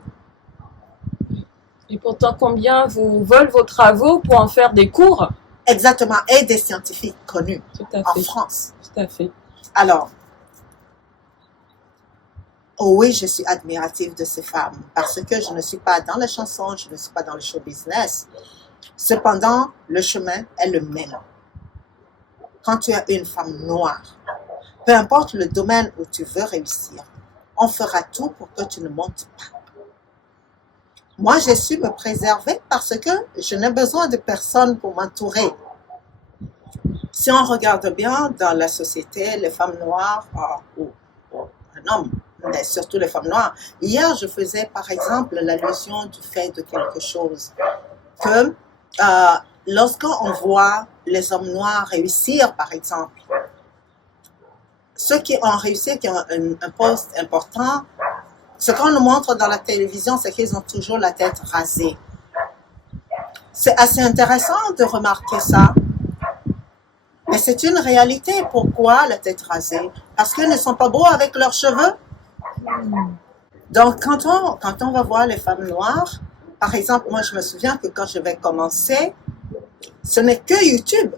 Et pourtant, combien vous volent vos travaux pour en faire des cours? Exactement, et des scientifiques connus en France. Tout à fait. Alors, oui, je suis admirative de ces femmes parce que je ne suis pas dans la chanson, je ne suis pas dans le show business. Cependant, le chemin est le même. Quand tu es une femme noire, peu importe le domaine où tu veux réussir, on fera tout pour que tu ne montes pas. Moi, j'ai su me préserver parce que je n'ai besoin de personne pour m'entourer. Si on regarde bien dans la société, les femmes noires, ou un homme, mais surtout les femmes noires. Hier, je faisais par exemple l'allusion du fait de quelque chose. Que lorsqu'on voit les hommes noirs réussir, par exemple, ceux qui ont réussi, qui ont un poste important, ce qu'on nous montre dans la télévision, c'est qu'ils ont toujours la tête rasée. C'est assez intéressant de remarquer ça. Mais c'est une réalité. Pourquoi la tête rasée? Parce qu'ils ne sont pas beaux avec leurs cheveux. Donc, quand on va voir les femmes noires, par exemple, moi, je me souviens que quand je vais commencer, ce n'est que YouTube.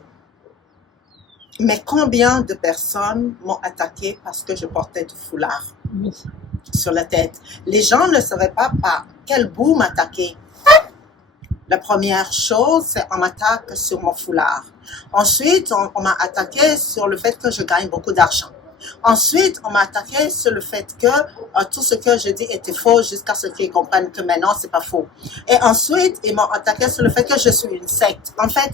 Mais combien de personnes m'ont attaqué parce que je portais du foulard sur la tête? Les gens ne savaient pas par quel bout m'attaquer. La première chose, c'est on m'attaque sur mon foulard. Ensuite, on m'a attaqué sur le fait que je gagne beaucoup d'argent. Ensuite, on m'a attaqué sur le fait que tout ce que je dis était faux jusqu'à ce qu'ils comprennent que maintenant, c'est pas faux. Et ensuite, ils m'ont attaqué sur le fait que je suis une secte. En fait,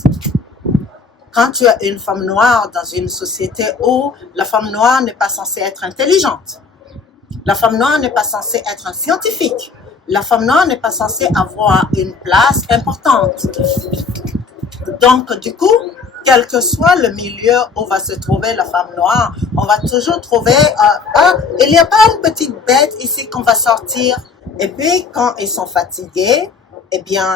quand tu es une femme noire dans une société où la femme noire n'est pas censée être intelligente, la femme noire n'est pas censée être un scientifique, la femme noire n'est pas censée avoir une place importante. Donc, du coup, quel que soit le milieu où va se trouver la femme noire, on va toujours trouver, il n'y a pas une petite bête ici qu'on va sortir. Et puis, quand ils sont fatigués, eh bien,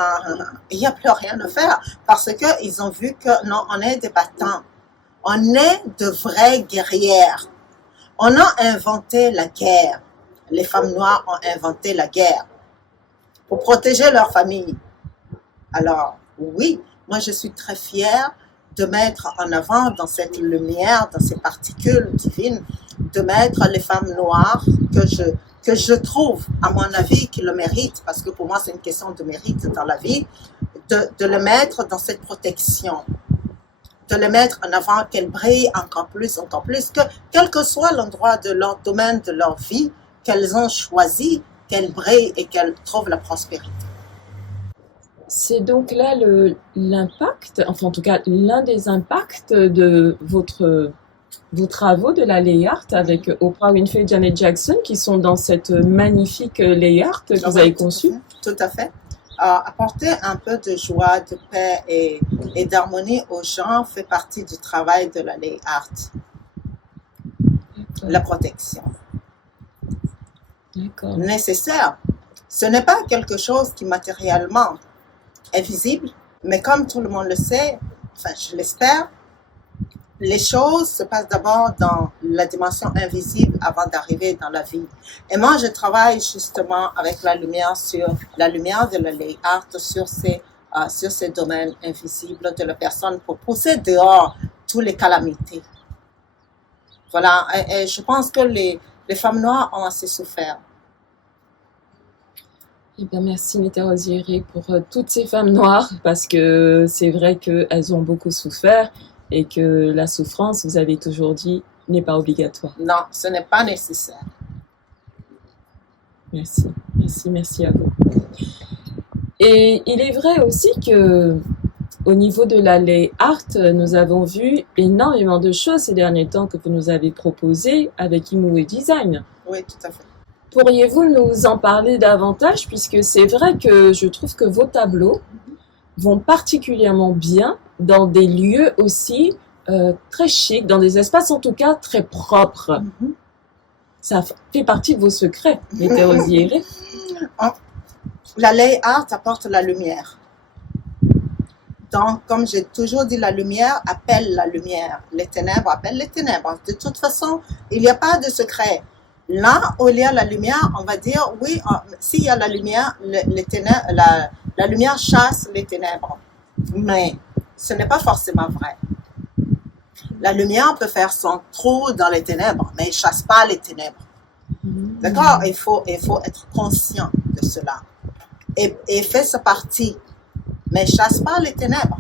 il n'y a plus rien à faire parce qu'ils ont vu que non, on est des battants. On est de vraies guerrières. On a inventé la guerre. Les femmes noires ont inventé la guerre pour protéger leur famille. Alors, oui, moi je suis très fière de mettre en avant dans cette lumière, dans ces particules divines, de mettre les femmes noires que je trouve, à mon avis, qui le méritent, parce que pour moi c'est une question de mérite dans la vie, de les mettre dans cette protection, de les mettre en avant, qu'elles brillent encore plus, que quel que soit l'endroit de leur domaine de leur vie, qu'elles ont choisi, qu'elles brillent et qu'elles trouvent la prospérité. C'est donc là l'impact, enfin en tout cas l'un des impacts de vos travaux de la Lay Art avec Oprah Winfrey et Janet Jackson qui sont dans cette magnifique Lay Art que vous avez conçue. Tout à fait. Apporter un peu de joie, de paix et d'harmonie aux gens fait partie du travail de la Lay Art. La protection. D'accord. Nécessaire. Ce n'est pas quelque chose qui matériellement est visible, mais comme tout le monde le sait, enfin je l'espère, les choses se passent d'abord dans la dimension invisible avant d'arriver dans la vie. Et moi, je travaille justement avec la lumière de la Lay Art sur ces domaines invisibles de la personne pour pousser dehors toutes les calamités. Voilà, et je pense que les femmes noires ont assez souffert. Eh bien, merci Nita Rosiere pour toutes ces femmes noires parce que c'est vrai qu'elles ont beaucoup souffert et que la souffrance, vous avez toujours dit, n'est pas obligatoire. Non, ce n'est pas nécessaire. Merci, merci, merci à vous. Et il est vrai aussi que au niveau de la Lay Art, nous avons vu énormément de choses ces derniers temps que vous nous avez proposées avec Imoue Design. Oui, tout à fait. Pourriez-vous nous en parler davantage puisque c'est vrai que je trouve que vos tableaux vont particulièrement bien dans des lieux aussi très chics, dans des espaces en tout cas très propres. Ça fait partie de vos secrets, Nita Rosiere. La Lay Art apporte la lumière. Donc, comme j'ai toujours dit, la lumière appelle la lumière. Les ténèbres appellent les ténèbres. De toute façon, il n'y a pas de secret. Là où il y a la lumière, on va dire, oui, s'il y a la lumière, les ténèbres, la lumière chasse les ténèbres. Mais ce n'est pas forcément vrai. La lumière peut faire son trou dans les ténèbres, mais elle ne chasse pas les ténèbres. D'accord? Il faut être conscient de cela. Et fait sa partie, mais ne chasse pas les ténèbres.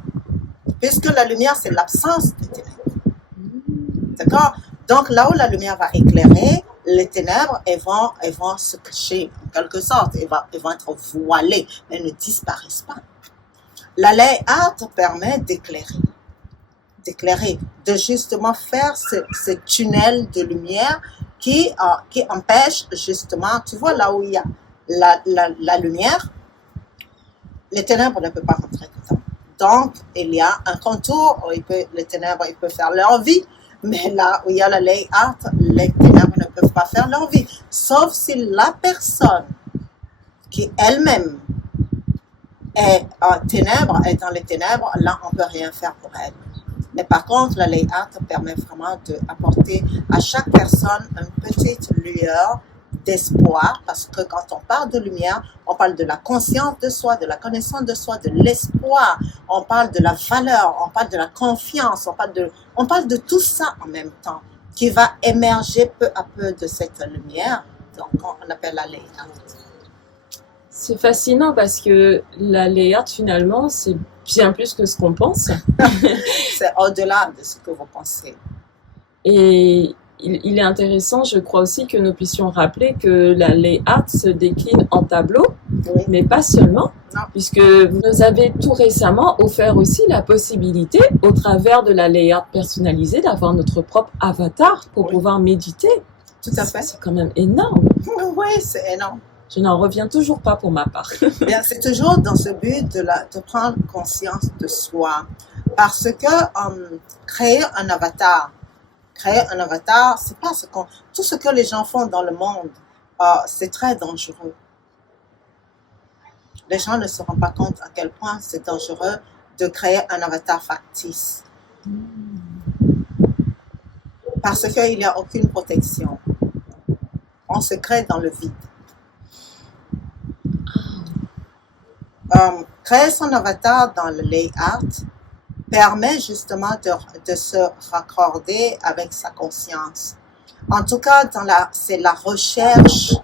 Puisque la lumière, c'est l'absence des ténèbres. D'accord? Donc, là où la lumière va éclairer, les ténèbres, elles vont se cacher, en quelque sorte. Elles vont être voilées, mais elles ne disparaissent pas. La Lay Art permet d'éclairer, de justement faire ce tunnel de lumière qui empêche justement, tu vois, là où il y a la lumière, les ténèbres ne peuvent pas rentrer dedans. Donc, il y a un contour où les ténèbres ils peuvent faire leur vie, mais là où il y a la Lay Art, les ténèbres ne peuvent pas faire leur vie. Sauf si la personne qui elle-même est en ténèbres, est dans les ténèbres, là on ne peut rien faire pour elle. Mais par contre, la Lay Art permet vraiment d'apporter à chaque personne une petite lueur d'espoir, parce que quand on parle de lumière, on parle de la conscience de soi, de la connaissance de soi, de l'espoir, on parle de la valeur, on parle de la confiance, on parle de tout ça en même temps, qui va émerger peu à peu de cette lumière, donc on appelle la Lay Art. C'est fascinant parce que la Lay Art finalement, c'est bien plus que ce qu'on pense. C'est au-delà de ce que vous pensez. Et il est intéressant, je crois aussi, que nous puissions rappeler que la Lay Art se décline en tableau, Oui. mais pas seulement, Non. puisque vous nous avez tout récemment offert aussi la possibilité, au travers de la Lay Art personnalisée, d'avoir notre propre avatar pour Oui. pouvoir méditer. Tout à fait. C'est quand même énorme. Oui, c'est énorme. Je n'en reviens toujours pas pour ma part. Bien, c'est toujours dans ce but de prendre conscience de soi. Parce que créer un avatar, c'est pas tout ce que les gens font dans le monde, c'est très dangereux. Les gens ne se rendent pas compte à quel point c'est dangereux de créer un avatar factice. parce qu'il n'y a aucune protection. On se crée dans le vide. Créer son avatar dans le layout permet justement de se raccorder avec sa conscience. En tout cas, c'est la recherche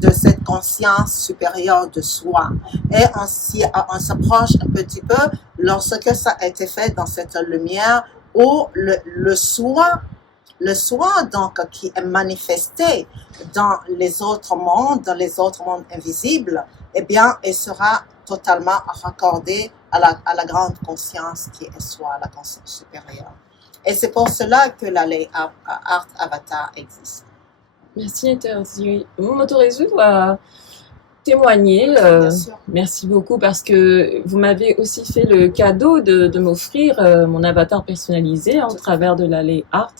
de cette conscience supérieure de soi. Et on s'approche un petit peu lorsque ça a été fait dans cette lumière où le soi donc qui est manifesté dans les autres mondes invisibles, eh bien, il sera totalement raccordé à la grande conscience qui est soi, la conscience supérieure. Et c'est pour cela que la Art Avatar existe. Merci Nether. Vous m'autorisez à témoigner. Merci beaucoup parce que vous m'avez aussi fait le cadeau de m'offrir mon avatar personnalisé au travers de la Lay Art.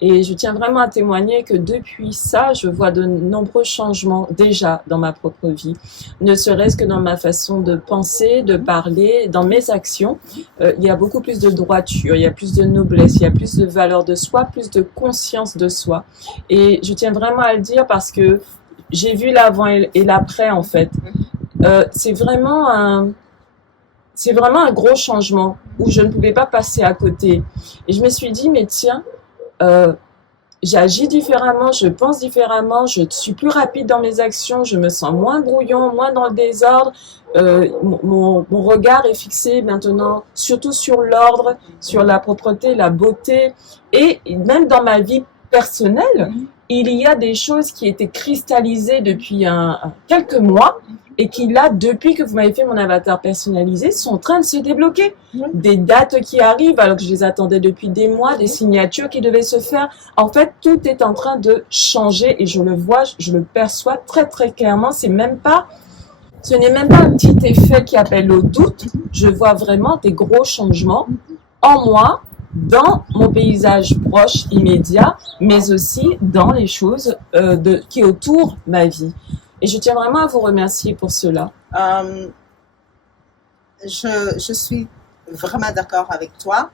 Et je tiens vraiment à témoigner que depuis ça, je vois de nombreux changements déjà dans ma propre vie. Ne serait-ce que dans ma façon de penser, de parler, dans mes actions. Il y a beaucoup plus de droiture, il y a plus de noblesse, il y a plus de valeur de soi, plus de conscience de soi. Et je tiens vraiment à le dire parce que j'ai vu l'avant et l'après en fait. C'est vraiment un gros changement où je ne pouvais pas passer à côté. Et je me suis dit, mais tiens, j'agis différemment, je pense différemment, je suis plus rapide dans mes actions, je me sens moins brouillon, moins dans le désordre. Mon regard est fixé maintenant surtout sur l'ordre, sur la propreté, la beauté. Et même dans ma vie personnelle, il y a des choses qui étaient cristallisées depuis quelques mois et qui là, depuis que vous m'avez fait mon avatar personnalisé, sont en train de se débloquer. Des dates qui arrivent alors que je les attendais depuis des mois, des signatures qui devaient se faire. En fait, tout est en train de changer et je le vois, je le perçois très très clairement. Ce n'est même pas un petit effet qui appelle au doute. Je vois vraiment des gros changements en moi, dans mon paysage proche, immédiat, mais aussi dans les choses qui entourent ma vie. Et je tiens vraiment à vous remercier pour cela. Je suis vraiment d'accord avec toi,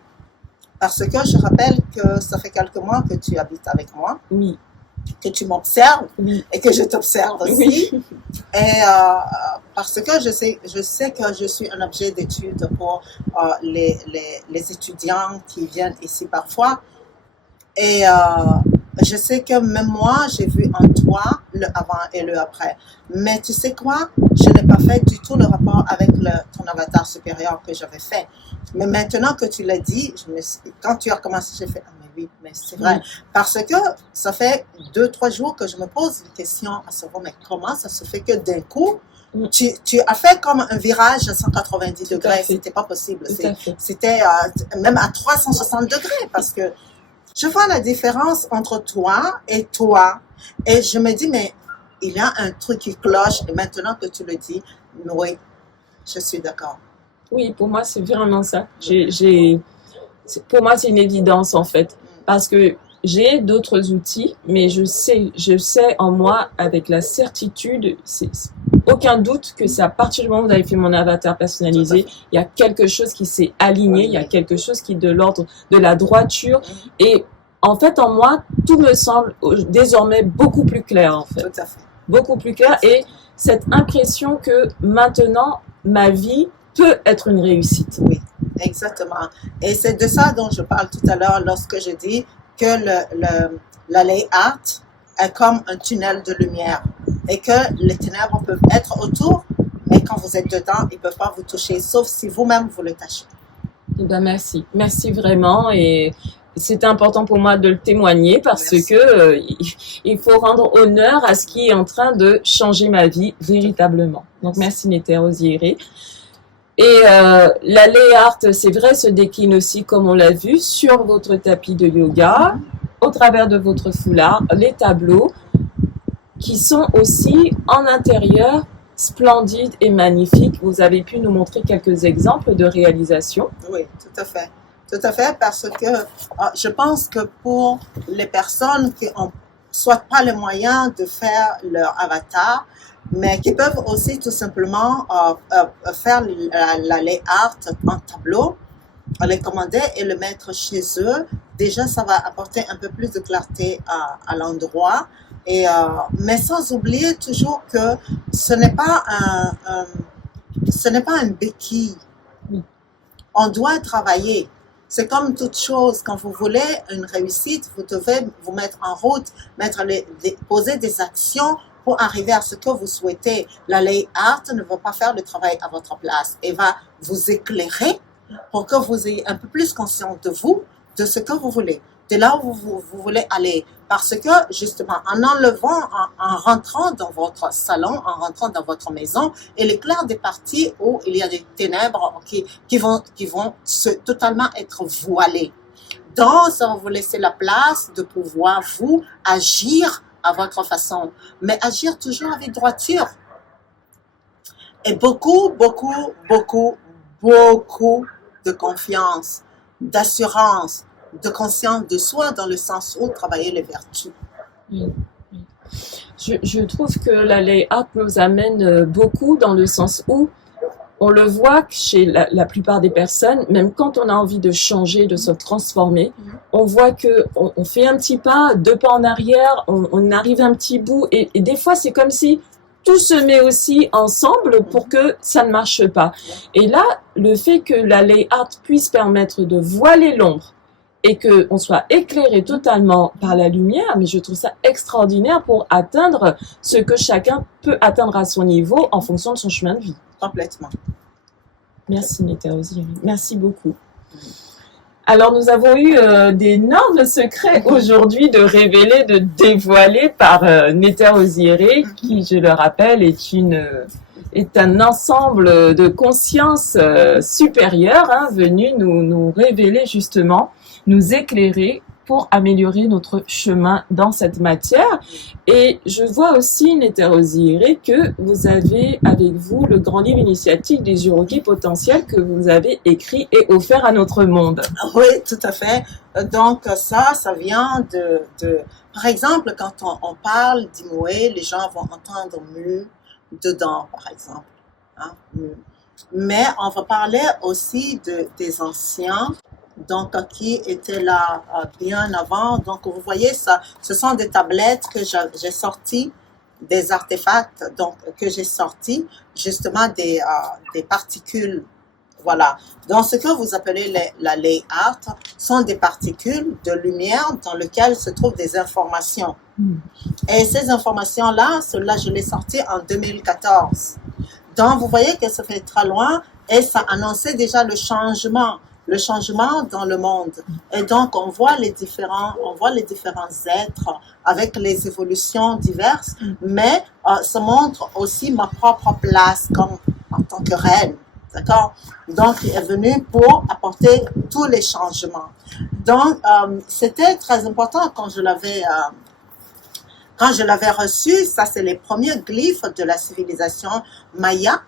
parce que je rappelle que ça fait quelques mois que tu habites avec moi. Oui. Que tu m'observes, oui. Et que je t'observe aussi. Oui. Et parce que je sais que je suis un objet d'étude pour les étudiants qui viennent ici parfois. Et je sais que même moi, j'ai vu en toi le avant et le après. Mais tu sais quoi? Je n'ai pas fait du tout le rapport avec ton avatar supérieur que j'avais fait. Mais maintenant que tu l'as dit, quand tu as commencé, j'ai fait... Oui, mais c'est vrai. Parce que ça fait 2-3 jours que je me pose des questions à savoir, mais comment ça se fait que d'un coup, tu as fait comme un virage à 190 degrés. C'était pas possible. C'était même à 360 degrés parce que je vois la différence entre toi. Et je me dis, mais il y a un truc qui cloche. Et maintenant que tu le dis, oui, je suis d'accord. Oui, pour moi, c'est vraiment ça. Pour moi, c'est une évidence en fait, parce que j'ai d'autres outils, mais je sais en moi avec la certitude, aucun doute que c'est à partir du moment où vous avez fait mon avatar personnalisé, il y a quelque chose qui s'est aligné, il y a quelque chose qui est de l'ordre de la droiture, et en fait en moi, tout me semble désormais beaucoup plus clair en fait. Tout à fait. Beaucoup plus clair, et cette impression que maintenant, ma vie peut être une réussite. Oui. Exactement. Et c'est de ça dont je parle tout à l'heure lorsque je dis que la Lay Art est comme un tunnel de lumière et que les ténèbres peuvent être autour, mais quand vous êtes dedans, ils ne peuvent pas vous toucher, sauf si vous-même vous le tâchez. Eh ben merci. Merci vraiment. Et c'est important pour moi de le témoigner parce que il faut rendre honneur à ce qui est en train de changer ma vie véritablement. Donc merci Nether Osiéré. Et la Lay Art, c'est vrai, se décline aussi, comme on l'a vu, sur votre tapis de yoga, au travers de votre foulard, les tableaux, qui sont aussi en intérieur splendides et magnifiques. Vous avez pu nous montrer quelques exemples de réalisation. Oui, tout à fait. Tout à fait, parce que je pense que pour les personnes qui n'ont soit pas les moyens de faire leur avatar, mais qui peuvent aussi tout simplement faire la Lay Art en tableau, les commander et le mettre chez eux déjà ça va apporter un peu plus de clarté à l'endroit. Mais sans oublier toujours que ce n'est pas une béquille. On doit travailler. C'est comme toute chose, quand vous voulez une réussite, vous devez vous mettre en route, poser des actions pour arriver à ce que vous souhaitez. La lay art ne va pas faire le travail à votre place. Elle va vous éclairer pour que vous ayez un peu plus conscience de vous, de ce que vous voulez, de là où vous voulez aller. Parce que, justement, en rentrant dans votre salon, en rentrant dans votre maison, il éclaire des parties où il y a des ténèbres qui vont totalement être voilées. Donc, ça va vous laisser la place de pouvoir, vous, agir à votre façon, mais agir toujours avec droiture. Et beaucoup de confiance, d'assurance, de conscience de soi, dans le sens où travailler les vertus. Je trouve que la lay art nous amène beaucoup dans le sens où on le voit chez la plupart des personnes, même quand on a envie de changer, de se transformer, on voit que on fait un petit pas, 2 pas en arrière, on arrive un petit bout, et des fois c'est comme si tout se met aussi ensemble pour que ça ne marche pas. Et là, le fait que la lay art puisse permettre de voiler l'ombre et qu'on soit éclairé totalement par la lumière, mais je trouve ça extraordinaire pour atteindre ce que chacun peut atteindre à son niveau en fonction de son chemin de vie. Complètement. Merci Netta Osiris, merci beaucoup. Alors nous avons eu d'énormes secrets aujourd'hui de révéler, de dévoiler par Netta Osiris, qui, je le rappelle, est un ensemble de conscience supérieure, venu nous révéler justement, nous éclairer pour améliorer notre chemin dans cette matière. Et je vois aussi, Netta Osiris, que vous avez avec vous le grand livre initiatique des Juroki potentiels que vous avez écrit et offert à notre monde. Oui, tout à fait. Donc ça vient de par exemple, quand on parle d'Imoé, les gens vont entendre mu dedans, par exemple. Mais on va parler aussi des anciens, donc qui étaient là bien avant. Donc vous voyez, ça, ce sont des tablettes que j'ai sorties, des artefacts donc que j'ai sortis, justement des particules. Voilà. Donc ce que vous appelez la lay art sont des particules de lumière dans lesquelles se trouvent des informations. Et ces informations-là, celles-là, je les sorties en 2014. Donc vous voyez que ça fait très loin et ça annonçait déjà le changement dans le monde. Et donc, on voit les différents êtres avec les évolutions diverses, mais ça montre aussi ma propre place comme en tant que reine. D'accord? Donc, il est venu pour apporter tous les changements. Donc, c'était très important quand je l'avais reçu. Ça, c'est les premiers glyphes de la civilisation maya.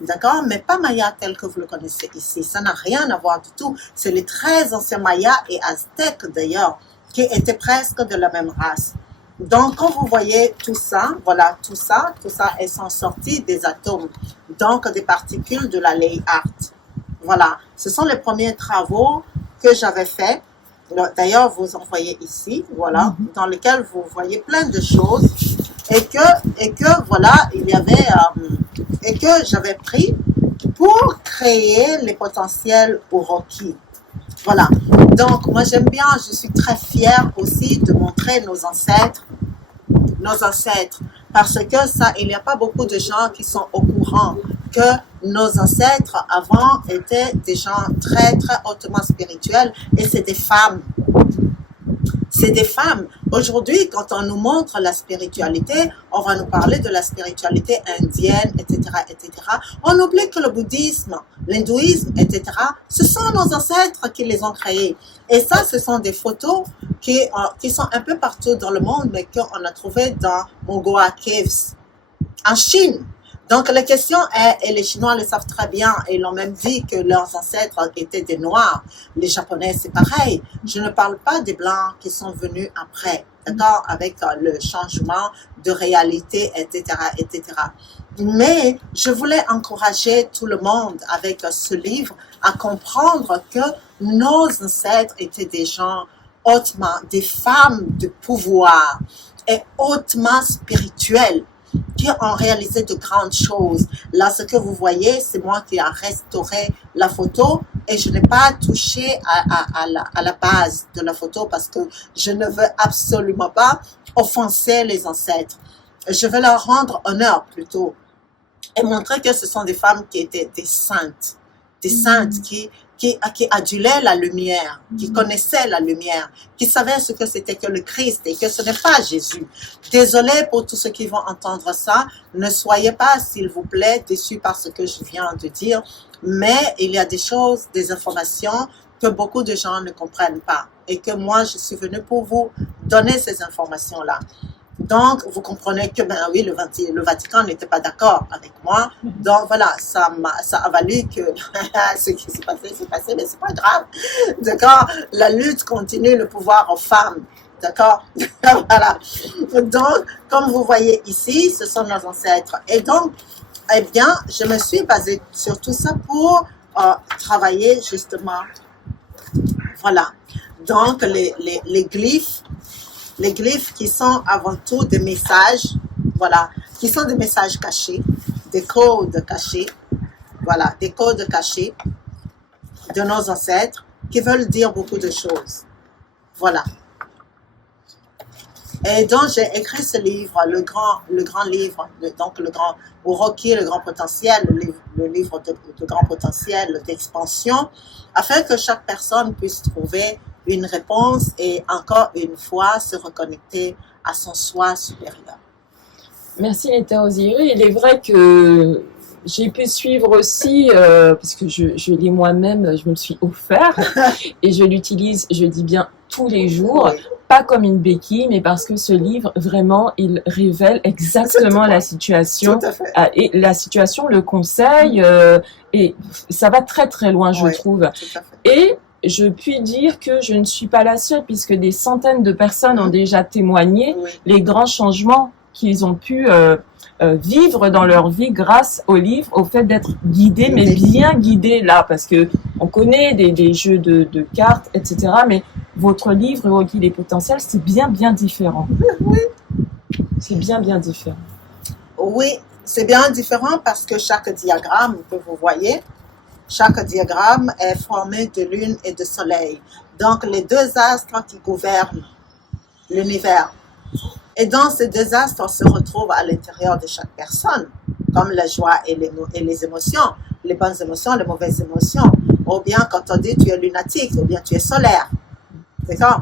D'accord? Mais pas Maya tel que vous le connaissez ici. Ça n'a rien à voir du tout. C'est les très anciens Mayas et Aztèques d'ailleurs, qui étaient presque de la même race. Donc, quand vous voyez tout ça, voilà, tout ça, elles sont sorties des atomes. Donc, des particules de la lay art. Voilà. Ce sont les premiers travaux que j'avais faits. D'ailleurs, vous en voyez ici, voilà, dans lesquels vous voyez plein de choses. Et que voilà, il y avait, et que j'avais pris pour créer les potentiels Uroki. Voilà. Donc, moi, j'aime bien, je suis très fière aussi de montrer nos ancêtres, parce que ça, il n'y a pas beaucoup de gens qui sont au courant que nos ancêtres avant étaient des gens très, très hautement spirituels et c'est des femmes. C'est des femmes. Aujourd'hui, quand on nous montre la spiritualité, on va nous parler de la spiritualité indienne, etc., etc. On oublie que le bouddhisme, l'hindouisme, etc., ce sont nos ancêtres qui les ont créés. Et ça, ce sont des photos qui sont un peu partout dans le monde, mais qu'on a trouvées dans Mongoa Caves, en Chine. Donc, la question est, et les Chinois le savent très bien, et ils l'ont même dit que leurs ancêtres étaient des Noirs. Les Japonais, c'est pareil. Je ne parle pas des Blancs qui sont venus après, d'accord, avec le changement de réalité, etc., etc. Mais je voulais encourager tout le monde avec ce livre à comprendre que nos ancêtres étaient des gens hautement, des femmes de pouvoir et hautement spirituelles qui ont réalisé de grandes choses. Là, ce que vous voyez, c'est moi qui ai restauré la photo et je n'ai pas touché à la base de la photo parce que je ne veux absolument pas offenser les ancêtres. Je veux leur rendre honneur plutôt et montrer que ce sont des femmes qui étaient des saintes qui adulaient la lumière, qui connaissaient la lumière, qui savaient ce que c'était que le Christ et que ce n'est pas Jésus. Désolé pour tous ceux qui vont entendre ça, ne soyez pas, s'il vous plaît, déçus par ce que je viens de dire, mais il y a des choses, des informations que beaucoup de gens ne comprennent pas et que moi, je suis venue pour vous donner ces informations-là. Donc, vous comprenez que, ben oui, le Vatican n'était pas d'accord avec moi. Donc, voilà, ça a valu que ce qui s'est passé, mais c'est pas grave. D'accord? La lutte continue, le pouvoir aux femmes. D'accord? Voilà. Donc, comme vous voyez ici, ce sont nos ancêtres. Et donc, eh bien, je me suis basée sur tout ça pour travailler justement. Voilà. Donc, les glyphes. Les glyphes qui sont avant tout des messages, voilà, qui sont des messages cachés, des codes cachés, voilà, des codes cachés de nos ancêtres qui veulent dire beaucoup de choses. Voilà. Et donc, j'ai écrit ce livre, le grand livre, donc le grand Uroki, le grand potentiel, le livre de grand potentiel, d'expansion, afin que chaque personne puisse trouver une réponse et encore une fois se reconnecter à son soi supérieur. Merci Netta Oziri. Il est vrai que j'ai pu suivre aussi, parce que je l'ai moi-même, je me le suis offert et je l'utilise, je dis bien tous les jours, Oui. pas comme une béquille, mais parce que ce livre, vraiment, il révèle exactement la situation. Tout à fait. Et la situation, le conseil, et ça va très très loin, je Oui, trouve. tout à fait. Et je puis dire que je ne suis pas la seule, puisque des centaines de personnes ont déjà témoigné Oui. les grands changements qu'ils ont pu vivre dans leur vie grâce au livre, au fait d'être guidés, mais bien guidés là, parce que on connaît des jeux de cartes, etc. Mais votre livre, Uroki les potentiels, c'est bien différent. Oui. C'est bien différent. Oui, c'est bien différent parce que chaque diagramme que vous voyez, chaque diagramme est formé de lune et de soleil. Donc, les deux astres qui gouvernent l'univers. Et donc, ces deux astres se retrouvent à l'intérieur de chaque personne, comme la joie et les émotions, les bonnes émotions, les mauvaises émotions. Ou bien, quand on dit tu es lunatique, ou bien tu es solaire. D'accord?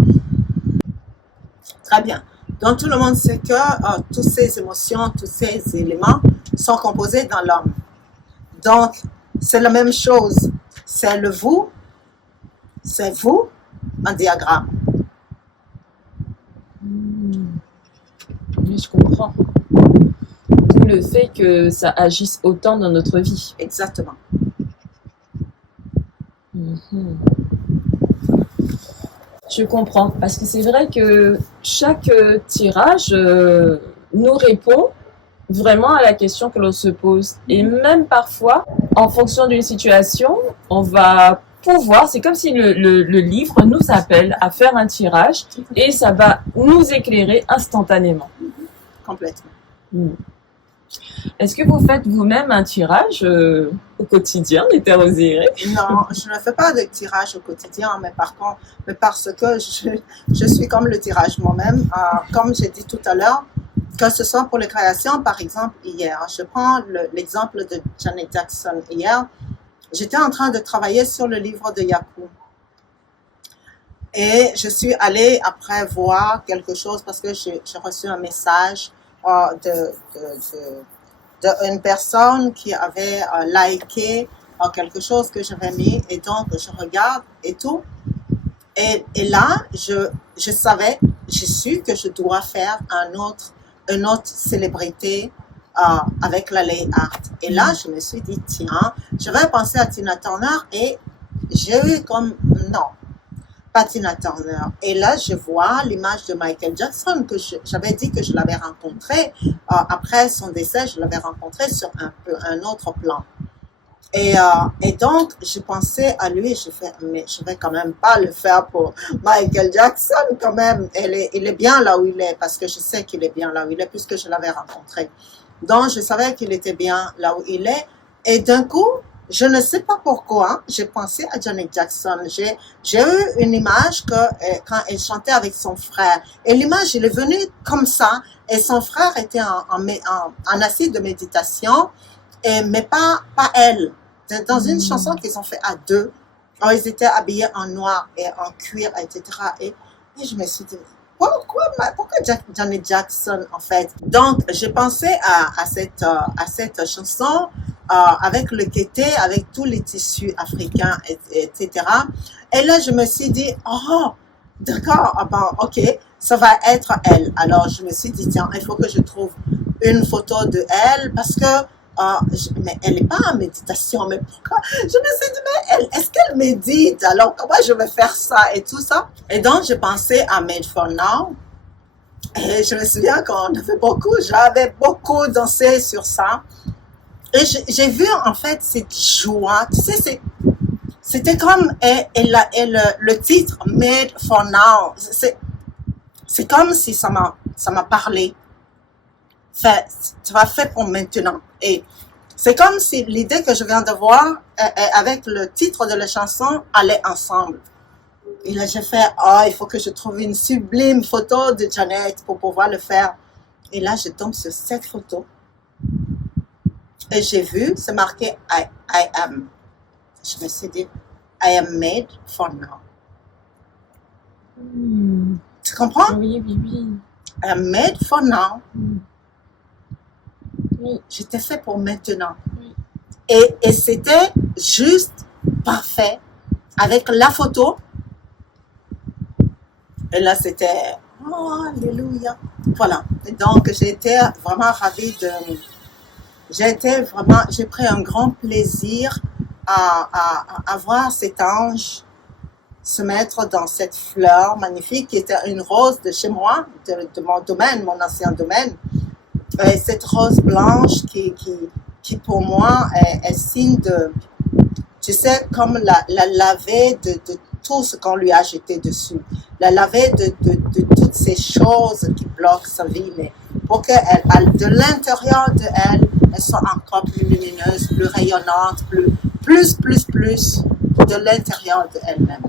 Très bien. Donc, tout le monde sait que toutes ces émotions, tous ces éléments sont composés dans l'homme. Donc, c'est la même chose. C'est le vous, c'est vous, un diagramme. Oui, je comprends. D'où le fait que ça agisse autant dans notre vie. Exactement. Je comprends, parce que c'est vrai que chaque tirage nous répond vraiment à la question que l'on se pose. Et même parfois, en fonction d'une situation, on va pouvoir, c'est comme si le livre nous appelle à faire un tirage et ça va nous éclairer instantanément. Complètement. Est-ce que vous faites vous-même un tirage au quotidien, Netta Oziri? Non, je ne fais pas de tirage au quotidien, mais parce que je suis comme le tirage moi-même. Comme j'ai dit tout à l'heure, que ce soit pour les créations, par exemple, hier, je prends l'exemple de Janet Jackson hier, j'étais en train de travailler sur le livre de Yaku. Et je suis allée après voir quelque chose parce que j'ai reçu un message d'une personne qui avait liké quelque chose que j'avais mis. Et donc, je regarde et tout. Et là, je savais, j'ai su que je dois faire une autre célébrité avec la Lay Art. Et là, je me suis dit, tiens, je vais penser à Tina Turner et j'ai eu comme, non, pas Tina Turner. Et là, je vois l'image de Michael Jackson que j'avais dit que je l'avais rencontré. Après son décès, je l'avais rencontré sur un autre plan. Et donc, je pensais à lui, je fais, mais je vais quand même pas le faire pour Michael Jackson quand même. Il est bien là où il est, parce que je sais qu'il est bien là où il est, puisque je l'avais rencontré. Donc, je savais qu'il était bien là où il est. Et d'un coup, je ne sais pas pourquoi, j'ai pensé à Janet Jackson. J'ai eu une image quand elle chantait avec son frère. Et l'image, elle est venue comme ça. Et son frère était en assis de méditation, mais pas elle. Dans une chanson qu'ils ont fait à deux, ils étaient habillés en noir et en cuir, etc. Et je me suis dit, pourquoi Janet Jackson, en fait? Donc, j'ai pensé à cette chanson avec le kété, avec tous les tissus africains, etc. Et là, je me suis dit, oh, d'accord, ok, ça va être elle. Alors, je me suis dit, tiens, il faut que je trouve une photo de elle, parce que mais elle n'est pas en méditation, mais pourquoi? Je me suis dit, mais est-ce qu'elle médite? Alors, comment je vais faire ça et tout ça? Et donc, j'ai pensé à Made for Now. Et je me souviens qu'on j'avais beaucoup dansé sur ça. Et j'ai vu, en fait, cette joie. Tu sais, c'était comme le titre Made for Now. C'est comme si ça m'a parlé. Tu vas faire pour maintenant. Et c'est comme si l'idée que je viens de voir avec le titre de la chanson allait ensemble. Et là, j'ai fait, il faut que je trouve une sublime photo de Janet pour pouvoir le faire. Et là, je tombe sur cette photo. Et j'ai vu, c'est marqué I am. Je me suis dit, I am made for now. Tu comprends? Oui. I am made for now. Oui. J'étais fait pour maintenant. Oui. Et c'était juste parfait avec la photo. Et là, c'était, oh, alléluia. Voilà. Et donc, j'ai été vraiment ravie j'ai pris un grand plaisir à voir cet ange se mettre dans cette fleur magnifique qui était une rose de chez moi, de mon domaine, mon ancien domaine. Et cette rose blanche qui pour moi est signe de, tu sais, comme la laver de tout ce qu'on lui a jeté dessus, la laver de toutes ces choses qui bloquent sa vie, mais pour qu'elle, de l'intérieur de elle soit encore plus lumineuse, plus rayonnante, plus de l'intérieur de elle-même.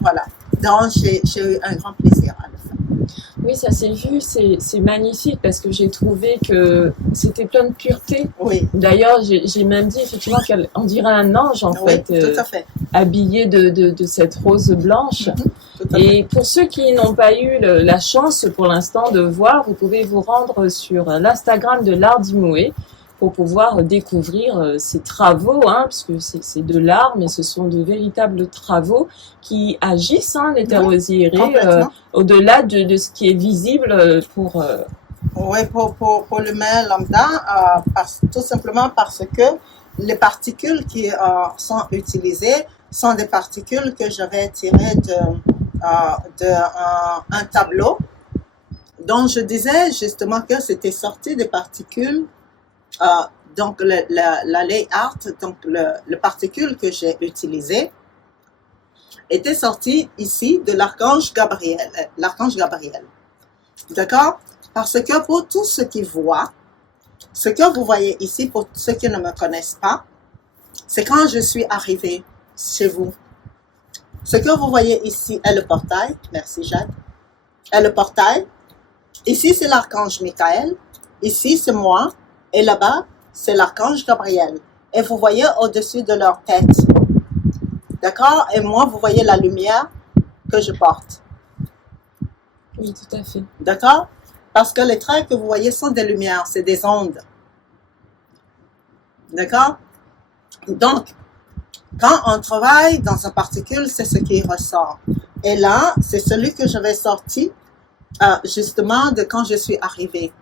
Voilà. Donc, j'ai eu un grand plaisir à le faire. Oui, ça s'est vu, c'est magnifique parce que j'ai trouvé que c'était plein de pureté. Oui. D'ailleurs, j'ai même dit effectivement qu'on dirait un ange en Oui, fait, tout à fait. Habillé de cette rose blanche. Tout à Et pour ceux qui n'ont pas eu la chance pour l'instant de voir, vous pouvez vous rendre sur l'Instagram de l'Art d'Imoué pour pouvoir découvrir ces travaux, parce que c'est de l'art, mais ce sont de véritables travaux qui agissent, les terrosiers, au-delà de ce qui est visible pour... Oui, pour le main lambda, tout simplement parce que les particules qui sont utilisées sont des particules que j'avais tirées d'un tableau dont je disais justement que c'était sorti des particules. Donc, la lay art, donc le particule que j'ai utilisé, était sorti ici de l'archange Gabriel. D'accord? Parce que pour tous ceux qui voient, ce que vous voyez ici, pour ceux qui ne me connaissent pas, c'est quand je suis arrivée chez vous. Ce que vous voyez ici est le portail. Merci, Jade. Est le portail. Ici, c'est l'archange Michael. Ici, c'est moi. Et là-bas, c'est l'archange Gabriel. Et vous voyez au-dessus de leur tête. D'accord? Et moi, vous voyez la lumière que je porte. Oui, tout à fait. D'accord? Parce que les traits que vous voyez sont des lumières, c'est des ondes. D'accord? Donc, quand on travaille dans un particule, c'est ce qui ressort. Et là, c'est celui que j'avais sorti justement de quand je suis arrivée.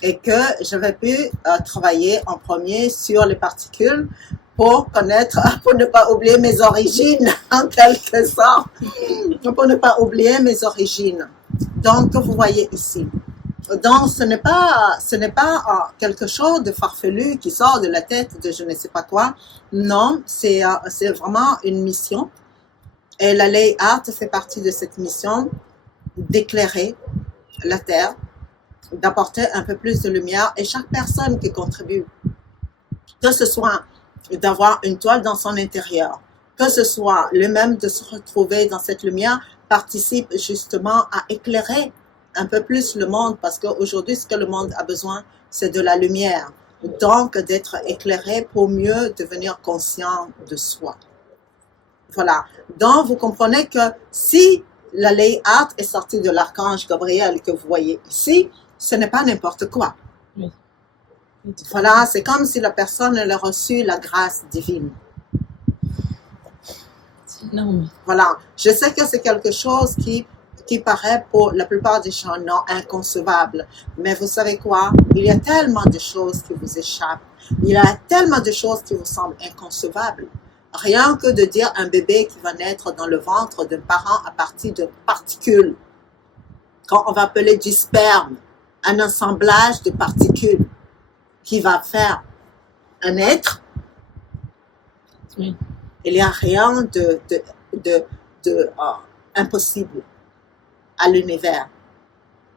Et que j'avais pu travailler en premier sur les particules pour ne pas oublier mes origines, en quelque sorte. Pour ne pas oublier mes origines. Donc, vous voyez ici. Donc, ce n'est pas quelque chose de farfelu qui sort de la tête de je ne sais pas quoi. Non, c'est vraiment une mission. Et la Lay Art fait partie de cette mission d'éclairer la Terre, d'apporter un peu plus de lumière. Et chaque personne qui contribue, que ce soit d'avoir une toile dans son intérieur, que ce soit le même de se retrouver dans cette lumière, participe justement à éclairer un peu plus le monde, parce qu'aujourd'hui, ce que le monde a besoin, c'est de la lumière. Donc, d'être éclairé pour mieux devenir conscient de soi. Voilà. Donc, vous comprenez que si la Lay Art est sortie de l'archange Gabriel que vous voyez ici, ce n'est pas n'importe quoi. Oui. Voilà, c'est comme si la personne a reçu la grâce divine. Non. Voilà. Je sais que c'est quelque chose qui paraît pour la plupart des gens non inconcevable. Mais vous savez quoi? Il y a tellement de choses qui vous échappent. Il y a tellement de choses qui vous semblent inconcevables. Rien que de dire un bébé qui va naître dans le ventre d'un parent à partir de particules, quand on va appeler du sperme, un assemblage de particules qui va faire un être, Oui. il n'y a rien de impossible à l'univers,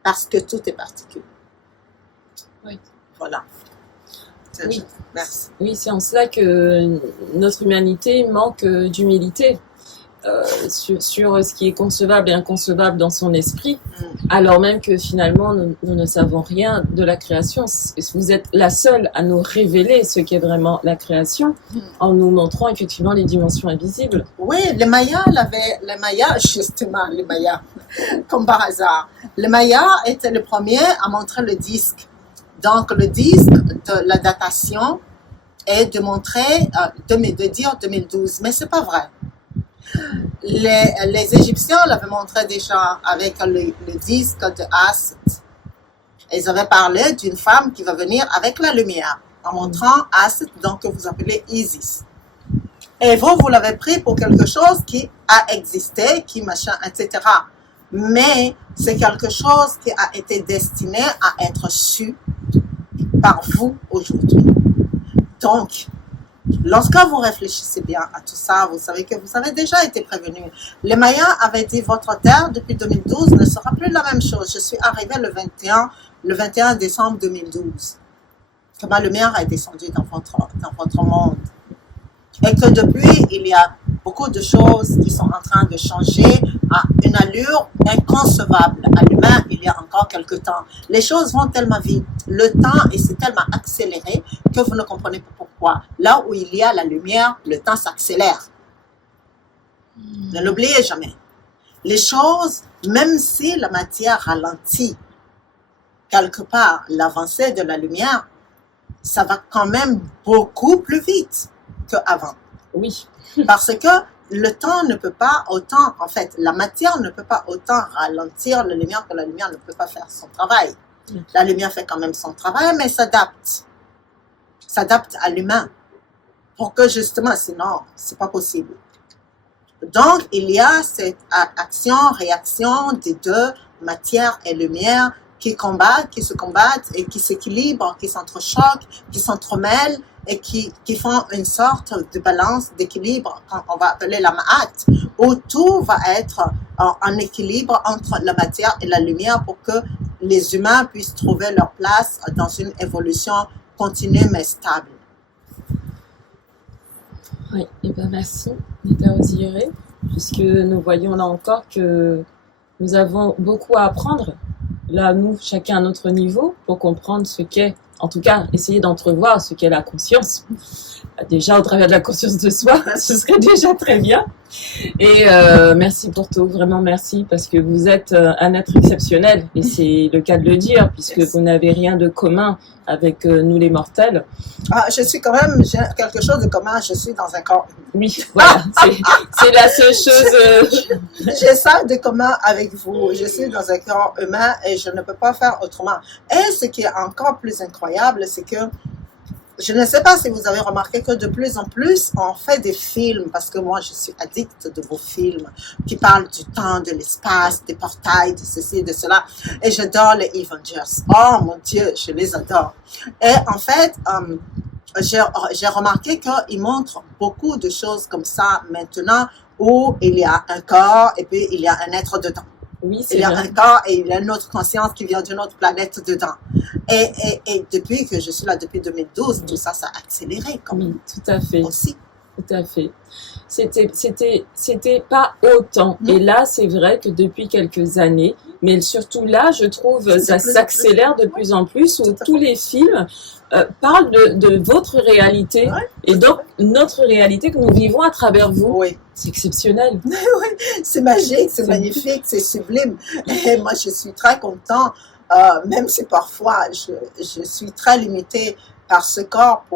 parce que tout est particules. Oui. Voilà. Oui. Merci. Oui, c'est en cela que notre humanité manque d'humilité sur ce qui est concevable et inconcevable dans son esprit, alors même que finalement nous ne savons rien de la création. Vous êtes la seule à nous révéler ce qu'est vraiment la création en nous montrant effectivement les dimensions invisibles. Oui, les Mayas, comme par hasard. Les Mayas étaient le premier à montrer le disque. Donc, le disque de la datation est de montrer, de dire 2012, mais c'est pas vrai. Les Égyptiens l'avaient montré déjà avec le disque de Aset. Ils avaient parlé d'une femme qui va venir avec la lumière, en montrant Aset, donc que vous appelez Isis. Et vous l'avez pris pour quelque chose qui a existé, qui machin, etc. Mais c'est quelque chose qui a été destiné à être su par vous aujourd'hui. Donc, lorsque vous réfléchissez bien à tout ça, vous savez que vous avez déjà été prévenu. Les Mayas avaient dit votre terre depuis 2012 ne sera plus la même chose. Je suis arrivée le 21 décembre 2012. Que ma lumière est descendue dans votre monde. Et que depuis, il y a beaucoup de choses qui sont en train de changer à une allure inconcevable. À l'humain, il y a encore quelques temps. Les choses vont tellement vite. Le temps s'est tellement accéléré que vous ne comprenez pas pourquoi. Là où il y a la lumière, le temps s'accélère. Ne l'oubliez jamais. Les choses, même si la matière ralentit quelque part l'avancée de la lumière, ça va quand même beaucoup plus vite qu'avant. Oui. Parce que le temps ne peut pas autant, en fait, la matière ne peut pas autant ralentir la lumière que la lumière ne peut pas faire son travail. La lumière fait quand même son travail, mais s'adapte. S'adapte à l'humain. Pour que justement, sinon, c'est pas possible. Donc, il y a cette action-réaction des deux, matière et lumière, qui se combattent et qui s'équilibrent, qui s'entrechoquent, qui s'entremêlent et qui font une sorte de balance, d'équilibre, qu'on va appeler la ma'at, où tout va être en équilibre entre la matière et la lumière pour que les humains puissent trouver leur place dans une évolution continue mais stable. Oui, et bien merci, Nita Oziré, puisque nous voyons là encore que nous avons beaucoup à apprendre. Là, nous, chacun à notre niveau, pour comprendre ce qu'est, en tout cas, essayer d'entrevoir ce qu'est la conscience. Déjà, au travers de la conscience de soi, ce serait déjà très bien. Et merci pour tout, vraiment merci, parce que vous êtes un être exceptionnel, et c'est le cas de le dire, puisque vous n'avez rien de commun avec nous les mortels. Ah, j'ai quelque chose de commun, je suis dans un corps. Oui, voilà, c'est la seule chose. J'ai ça de commun avec vous, je suis dans un corps humain et je ne peux pas faire autrement. Et ce qui est encore plus incroyable, c'est que je ne sais pas si vous avez remarqué que de plus en plus, on fait des films, parce que moi, je suis addict de vos films qui parlent du temps, de l'espace, des portails, de ceci, de cela. Et j'adore les Avengers. Oh mon Dieu, je les adore. Et en fait, j'ai remarqué qu'ils montrent beaucoup de choses comme ça maintenant, où il y a un corps et puis il y a un être dedans. Oui, Il c'est y a vrai. un corps et il y a une autre conscience qui vient d'une autre planète dedans. Et depuis que je suis là, depuis 2012, tout ça, ça a accéléré quand même Oui, tout à fait. aussi. Tout à fait. C'était pas autant. Non. Et là, c'est vrai que depuis quelques années, mais surtout là, je trouve, C'est ça de plus en s'accélère de plus en plus, où Tout à tous les films parlent de votre réalité. Ouais, Et donc, notre réalité que nous vivons à travers vous. oui, C'est exceptionnel. c'est magique, c'est C'est- magnifique, c'est sublime. Et moi, je suis très content, même si parfois je suis très limitée par ce corps,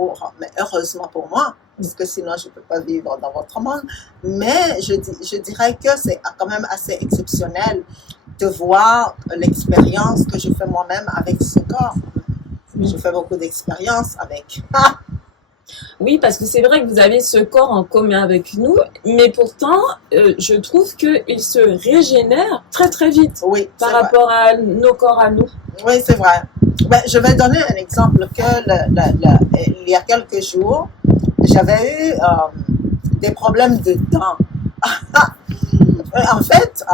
mais heureusement pour moi, parce que sinon je ne peux pas vivre dans votre monde. Mais je dirais que c'est quand même assez exceptionnel de voir l'expérience que je fais moi-même avec ce corps. Je fais beaucoup d'expériences avec. Oui, parce que c'est vrai que vous avez ce corps en commun avec nous, mais pourtant, je trouve qu'il se régénère très très vite Oui, par c'est vrai. rapport à nos corps à nous. Oui, c'est vrai. Ben, je vais donner un exemple que il y a quelques jours, j'avais eu des problèmes de dents. En fait,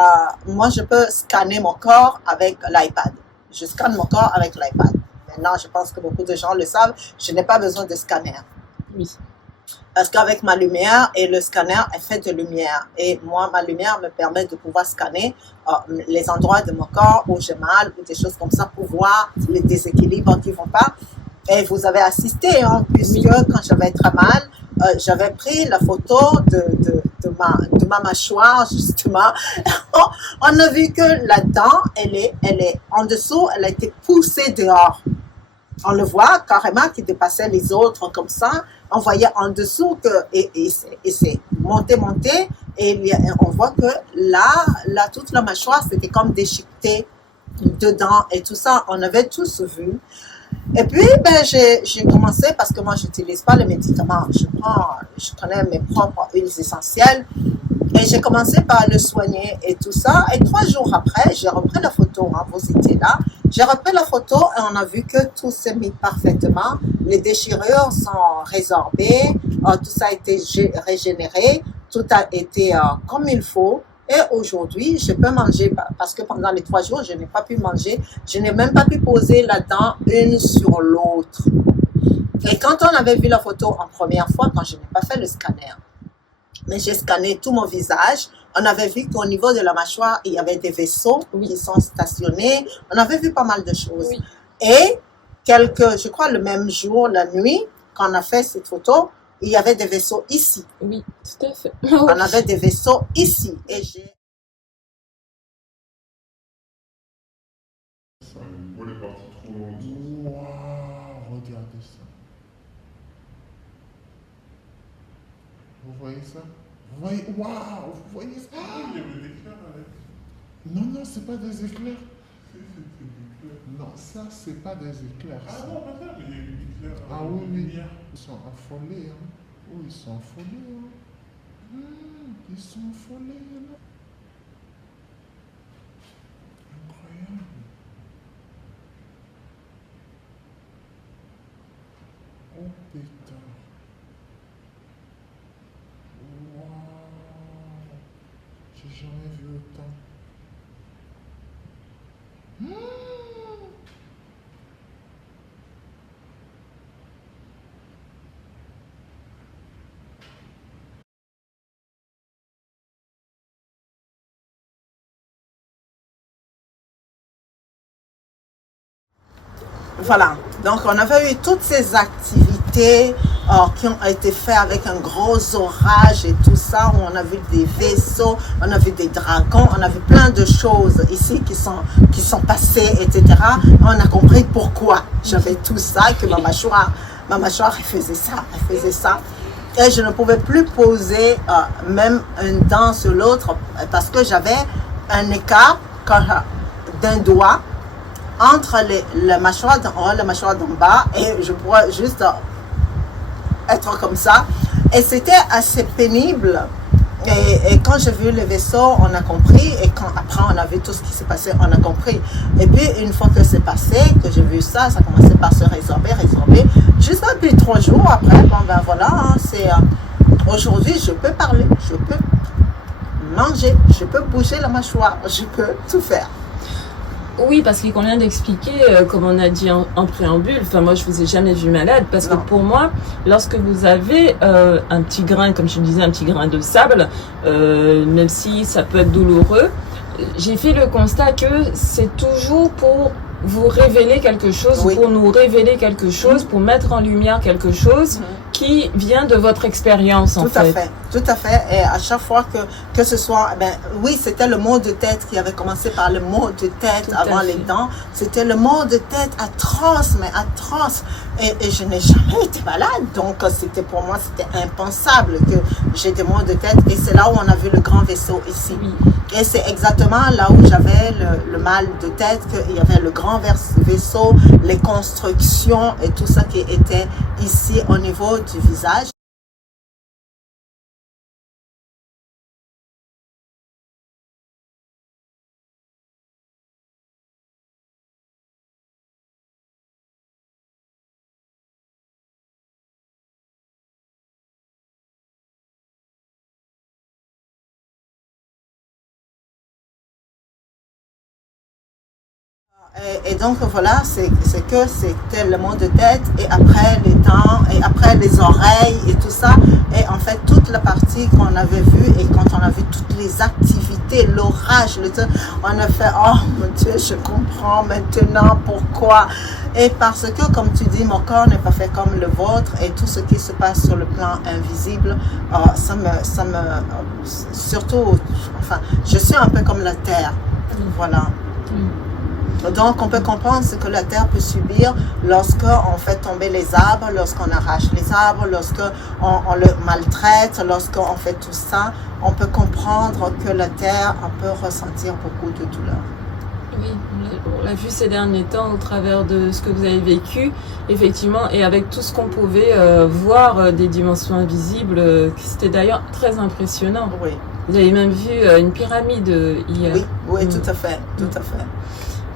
moi, je peux scanner mon corps avec l'iPad. Je scanne mon corps avec l'iPad. Maintenant, je pense que beaucoup de gens le savent, je n'ai pas besoin de scanner. Oui. Parce qu'avec ma lumière, et le scanner est fait de lumière. Et moi, ma lumière me permet de pouvoir scanner les endroits de mon corps où j'ai mal ou des choses comme ça pour voir les déséquilibres qui ne vont pas. Et vous avez assisté, hein, puisque Oui. quand j'avais très mal, j'avais pris la photo de ma mâchoire, justement. On a vu que la dent, elle est en dessous, elle a été poussée dehors. On le voit carrément qui dépassait les autres comme ça. On voyait en dessous que et c'est monté, et on voit que là toute la mâchoire c'était comme déchiqueté dedans et tout ça. On avait tous vu. Et puis ben j'ai commencé parce que moi j'utilise pas les médicaments. Je connais mes propres huiles essentielles. Et j'ai commencé par le soigner et tout ça. Et 3 jours après, j'ai repris la photo. Hein, vous étiez là. J'ai repris la photo et on a vu que tout s'est mis parfaitement. Les déchirures sont résorbées. Tout ça a été régénéré. Tout a été comme il faut. Et aujourd'hui, je peux manger parce que pendant les 3 jours, je n'ai pas pu manger. Je n'ai même pas pu poser la dent une sur l'autre. Et quand on avait vu la photo en première fois, quand je n'ai pas fait le scanner, mais j'ai scanné tout mon visage. On avait vu qu'au niveau de la mâchoire, il y avait des vaisseaux qui sont stationnés. On avait vu pas mal de choses. Oui. Et je crois le même jour, la nuit, quand on a fait cette photo, il y avait des vaisseaux ici. Oui, tout à fait. On avait des vaisseaux ici. Et j'ai... Le vol est parti trop loin. Waouh, regardez ça. Vous voyez ça? Vous voyez, waouh, vous voyez ça? Il y avait des éclairs avec. Non, non, c'est pas des éclairs. C'est des éclairs. Non, ça, c'est pas des éclairs. Ah ça. non, pas ça, mais il y a eu des éclairs. Ah oui, oui. lumière. Ils sont affolés, hein. Oh, ils sont affolés, hein. Ils sont affolés, là. Incroyable. Oh, putain. Waouh. J'ai jamais vu autant. Voilà. Donc, on avait eu toutes ces activités qui ont été faites avec un gros orage et tout ça, où on a vu des vaisseaux, on a vu des dragons, on a vu plein de choses ici qui sont passées, etc. On a compris pourquoi j'avais tout ça, que ma mâchoire, elle faisait ça. Et je ne pouvais plus poser même une dent sur l'autre parce que j'avais un écart d'un doigt entre la mâchoire d'en haut et la mâchoire d'en bas, et je pourrais juste être comme ça. Et c'était assez pénible. Et quand j'ai vu le vaisseau, on a compris. Et quand après on a vu tout ce qui s'est passé, on a compris. Et puis une fois que c'est passé, que j'ai vu ça, ça commençait par se résorber. Jusqu'à puis 3 jours après, bon ben voilà, hein, c'est aujourd'hui je peux parler, je peux manger, je peux bouger la mâchoire, je peux tout faire. Oui, parce qu'il convient d'expliquer, comme on a dit en préambule, enfin moi je vous ai jamais vu malade, parce que Non. pour moi, lorsque vous avez un petit grain, comme je disais, un petit grain de sable, même si ça peut être douloureux, j'ai fait le constat que c'est toujours pour vous révéler quelque chose, Oui. pour nous révéler quelque chose, pour mettre en lumière quelque chose qui vient de votre expérience en Tout à fait, tout à fait. Et à chaque fois que ce soit, ben oui, c'était le mot de tête qui avait commencé par le mot de tête Tout à avant fait. les dents. C'était le mot de tête atroce, mais atroce. Et je n'ai jamais été malade, donc c'était pour moi c'était impensable que j'ai des maux de tête. Et c'est là où on a vu le grand vaisseau ici. Oui. Et c'est exactement là où j'avais le mal de tête, qu'il y avait le grand vaisseau, les constructions et tout ça qui était ici au niveau du visage. Et donc voilà, c'est que c'était le mot de tête et après les dents et après les oreilles et tout ça. Et en fait, toute la partie qu'on avait vue et quand on a vu toutes les activités, l'orage, on a fait « Oh mon Dieu, je comprends maintenant pourquoi ». Et parce que, comme tu dis, mon corps n'est pas fait comme le vôtre et tout ce qui se passe sur le plan invisible, surtout, enfin, je suis un peu comme la terre, voilà. Donc, on peut comprendre ce que la terre peut subir lorsqu'on fait tomber les arbres, lorsqu'on arrache les arbres, lorsqu'on le maltraite, lorsqu'on fait tout ça. On peut comprendre que la terre peut ressentir beaucoup de douleur. Oui, on l'a vu ces derniers temps au travers de ce que vous avez vécu, effectivement, et avec tout ce qu'on pouvait voir des dimensions invisibles, c'était d'ailleurs très impressionnant. Oui. Vous avez même vu une pyramide hier. Oui, oui, tout à fait, tout à fait.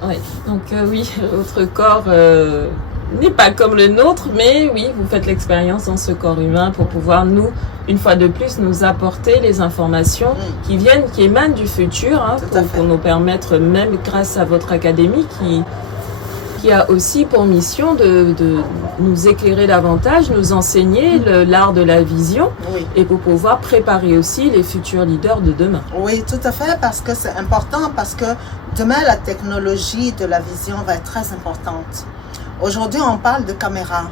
Oui, donc oui, votre corps n'est pas comme le nôtre, mais oui, vous faites l'expérience dans ce corps humain pour pouvoir nous, une fois de plus, nous apporter les informations qui émanent du futur, hein, pour nous permettre, même grâce à votre académie qui a aussi pour mission de nous éclairer davantage, nous enseigner l'art de la vision, Oui. et pour pouvoir préparer aussi les futurs leaders de demain. Oui, tout à fait, parce que c'est important, parce que demain, la technologie de la vision va être très importante. Aujourd'hui, on parle de caméra,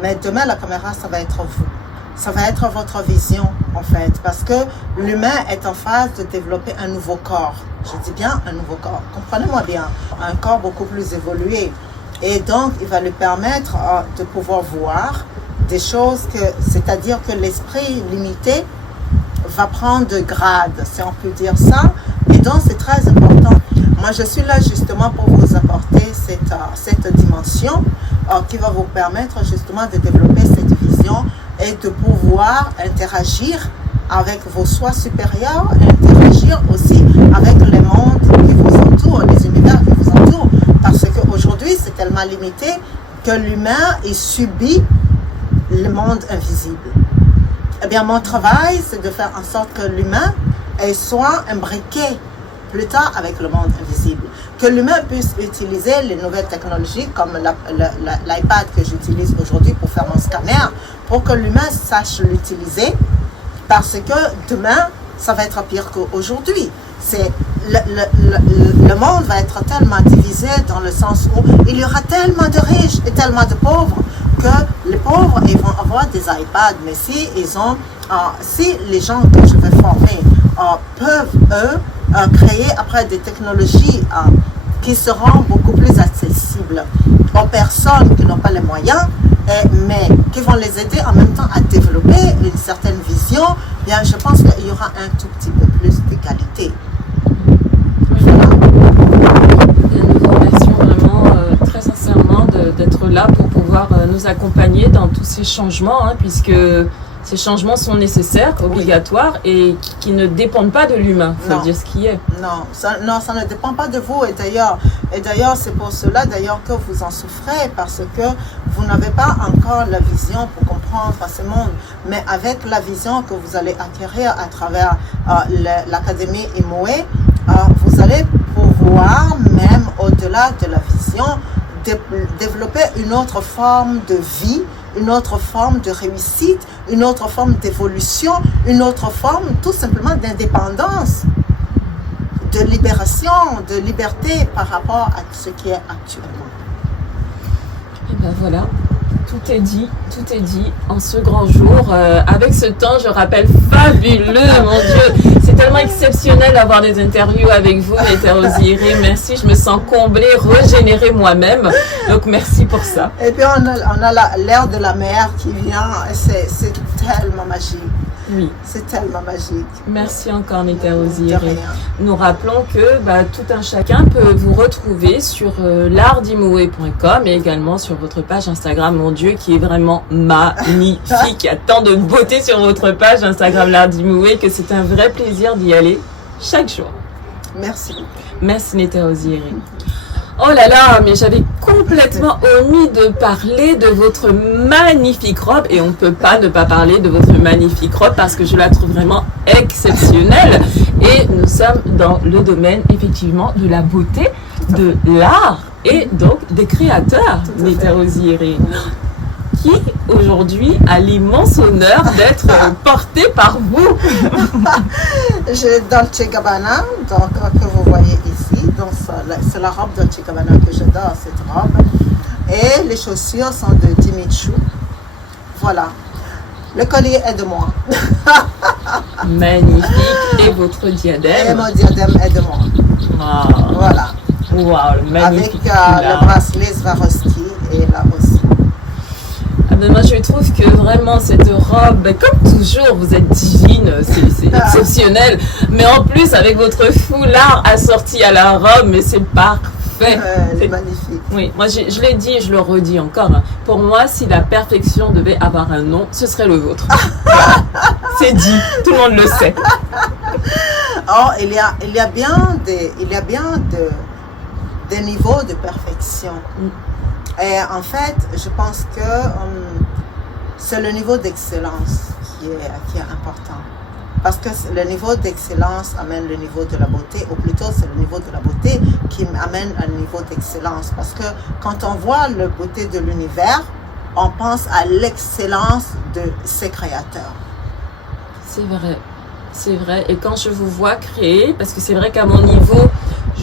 mais demain, la caméra, ça va être vous. Ça va être votre vision, en fait, parce que l'humain est en phase de développer un nouveau corps. Je dis bien un nouveau corps, comprenez-moi bien, un corps beaucoup plus évolué. Et donc, il va lui permettre de pouvoir voir des choses c'est-à-dire que l'esprit limité va prendre de grade, si on peut dire ça. Et donc, c'est très important. Moi, je suis là justement pour vous apporter cette dimension qui va vous permettre justement de développer cette vision et de pouvoir interagir avec vos soi supérieurs et interagir aussi avec les mondes qui vous entourent, les univers qui vous entourent. Parce qu'aujourd'hui, c'est tellement limité que l'humain subit le monde invisible. Eh bien, mon travail, c'est de faire en sorte que l'humain soit imbriqué plus tard avec le monde invisible. Que l'humain puisse utiliser les nouvelles technologies comme l'iPad que j'utilise aujourd'hui pour faire mon scanner, pour que l'humain sache l'utiliser, parce que demain, ça va être pire qu'aujourd'hui. Le monde va être tellement divisé dans le sens où il y aura tellement de riches et tellement de pauvres que les pauvres ils vont avoir des iPads, mais si les gens que je vais former peuvent créer après des technologies qui seront beaucoup plus accessibles aux personnes qui n'ont pas les moyens, mais qui vont les aider en même temps à développer une certaine vision, bien, je pense qu'il y aura un tout petit peu plus d'égalité. Nous vous remercions vraiment très sincèrement d'être là pour pouvoir nous accompagner dans tous ces changements, hein, puisque ces changements sont nécessaires, obligatoires, et qui ne dépendent pas de l'humain, il faut Non. dire ce qui est. Non, ça ne dépend pas de vous. Et d'ailleurs, c'est pour cela d'ailleurs que vous en souffrez, parce que vous n'avez pas encore la vision pour comprendre ce monde. Mais avec la vision que vous allez acquérir à travers l'Académie Imoé, vous allez pouvoir, même au-delà de la vision, développer une autre forme de vie, une autre forme de réussite, une autre forme d'évolution, une autre forme tout simplement d'indépendance, de libération, de liberté par rapport à ce qui est actuellement. Et ben voilà, tout est dit en ce grand jour. Avec ce temps, je rappelle, fabuleux, mon Dieu. C'est tellement exceptionnel d'avoir des interviews avec vous, Netta Oziri. Merci, je me sens comblée, régénérée moi-même. Donc merci pour ça. Et puis on a l'air de la mer qui vient, et c'est tellement magique. Oui. C'est tellement magique. Merci encore, Netta De Oziri. rien. Nous rappelons que tout un chacun peut vous retrouver sur l'artdimoé.com et également sur votre page Instagram, mon Dieu, qui est vraiment magnifique. Il y a tant de beauté sur votre page Instagram l'Artdimoé que c'est un vrai plaisir d'y aller chaque jour. Merci. Merci, Netta Oziri. Oh là là, mais j'avais complètement omis de parler de votre magnifique robe et on ne peut pas ne pas parler de votre magnifique robe parce que je la trouve vraiment exceptionnelle et nous sommes dans le domaine effectivement de la beauté, de l'art et donc des créateurs, Tout à fait. Netta Oziri, qui aujourd'hui a l'immense honneur d'être porté par vous. J'ai Dolce Gabbana, donc, que vous voyez ici. Donc, c'est la robe Dolce Gabbana que j'adore, cette robe. Et les chaussures sont de Jimmy Choo. Voilà. Le collier est de moi. Magnifique. Et votre Et diadème. mon diadème est de moi. Wow. Voilà. Wow, le magnifique Avec foulard. le bracelet Swarovski et là aussi. Ah ben moi je trouve que vraiment cette robe, ben, comme toujours, vous êtes divine, c'est exceptionnel. Mais en plus avec votre foulard assorti à la robe, mais c'est parfait. Elle est C'est- magnifique. Oui, moi je l'ai dit et je le redis encore. Hein. Pour moi, si la perfection devait avoir un nom, ce serait le vôtre. C'est dit, tout le monde le sait. Oh, il y a bien des niveaux de perfection. Et en fait, je pense que c'est le niveau d'excellence qui est important. Parce que le niveau d'excellence amène le niveau de la beauté, ou plutôt c'est le niveau de la beauté qui amène un niveau d'excellence. Parce que quand on voit la beauté de l'univers, on pense à l'excellence de ses créateurs. C'est vrai, c'est vrai. Et quand je vous vois créer, parce que c'est vrai qu'à mon niveau,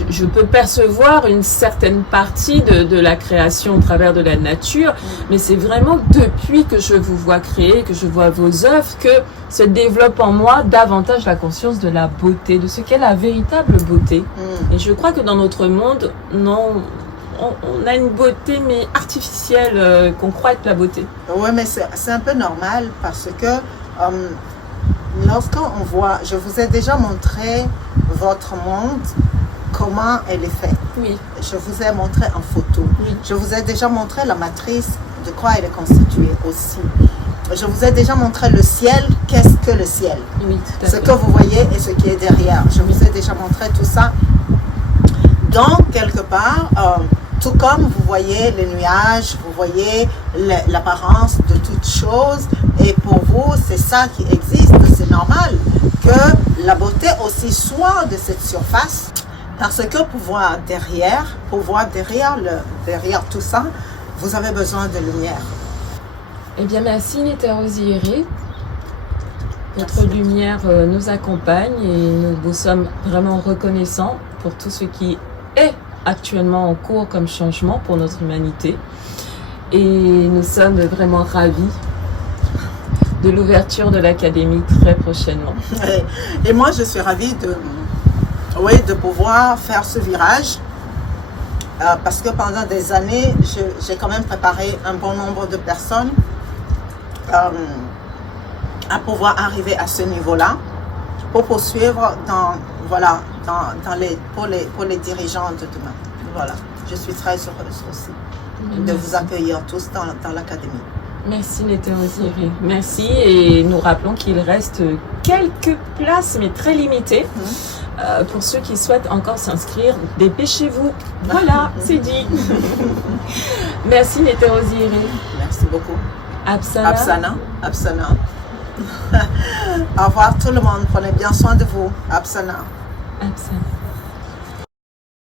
je peux percevoir une certaine partie de la création au travers de la nature, mais c'est vraiment depuis que je vous vois créer, que je vois vos œuvres, que se développe en moi davantage la conscience de la beauté, de ce qu'est la véritable beauté. Et je crois que dans notre monde, non, on a une beauté mais artificielle qu'on croit être la beauté. Oui, mais c'est un peu normal parce que lorsqu'on voit, je vous ai déjà montré votre monde, comment elle est faite. Oui, Je vous ai montré en photo. oui, Je vous ai déjà montré la matrice, de quoi elle est constituée aussi. Je vous ai déjà montré le ciel, qu'est-ce que le ciel. oui, tout à Ce fait. que vous voyez et ce qui est derrière. Je vous ai déjà montré tout ça. Donc, quelque part, tout comme vous voyez les nuages, vous voyez l'apparence de toutes choses, et pour vous, c'est ça qui existe, c'est normal que la beauté aussi soit de cette surface, parce que pour voir derrière tout ça, vous avez besoin de lumière. Eh bien, merci Netta Oziri. Votre Merci. lumière nous accompagne et nous vous sommes vraiment reconnaissants pour tout ce qui est actuellement en cours comme changement pour notre humanité. Et nous sommes vraiment ravis de l'ouverture de l'Académie très prochainement. Et moi, je suis ravie de pouvoir faire ce virage. Parce que pendant des années, j'ai quand même préparé un bon nombre de personnes à pouvoir arriver à ce niveau-là pour poursuivre pour les dirigeants de demain. Voilà, je suis très heureuse aussi. de vous accueillir tous dans l'académie. Merci Néthéosiré. Merci et nous rappelons qu'il reste quelques places mais très limitées. Pour ceux qui souhaitent encore s'inscrire, dépêchez-vous. Voilà, c'est dit. Merci Néthéosiré. Merci beaucoup. Apsana. Apsana. Au revoir tout le monde. Prenez bien soin de vous. Apsana. Apsana.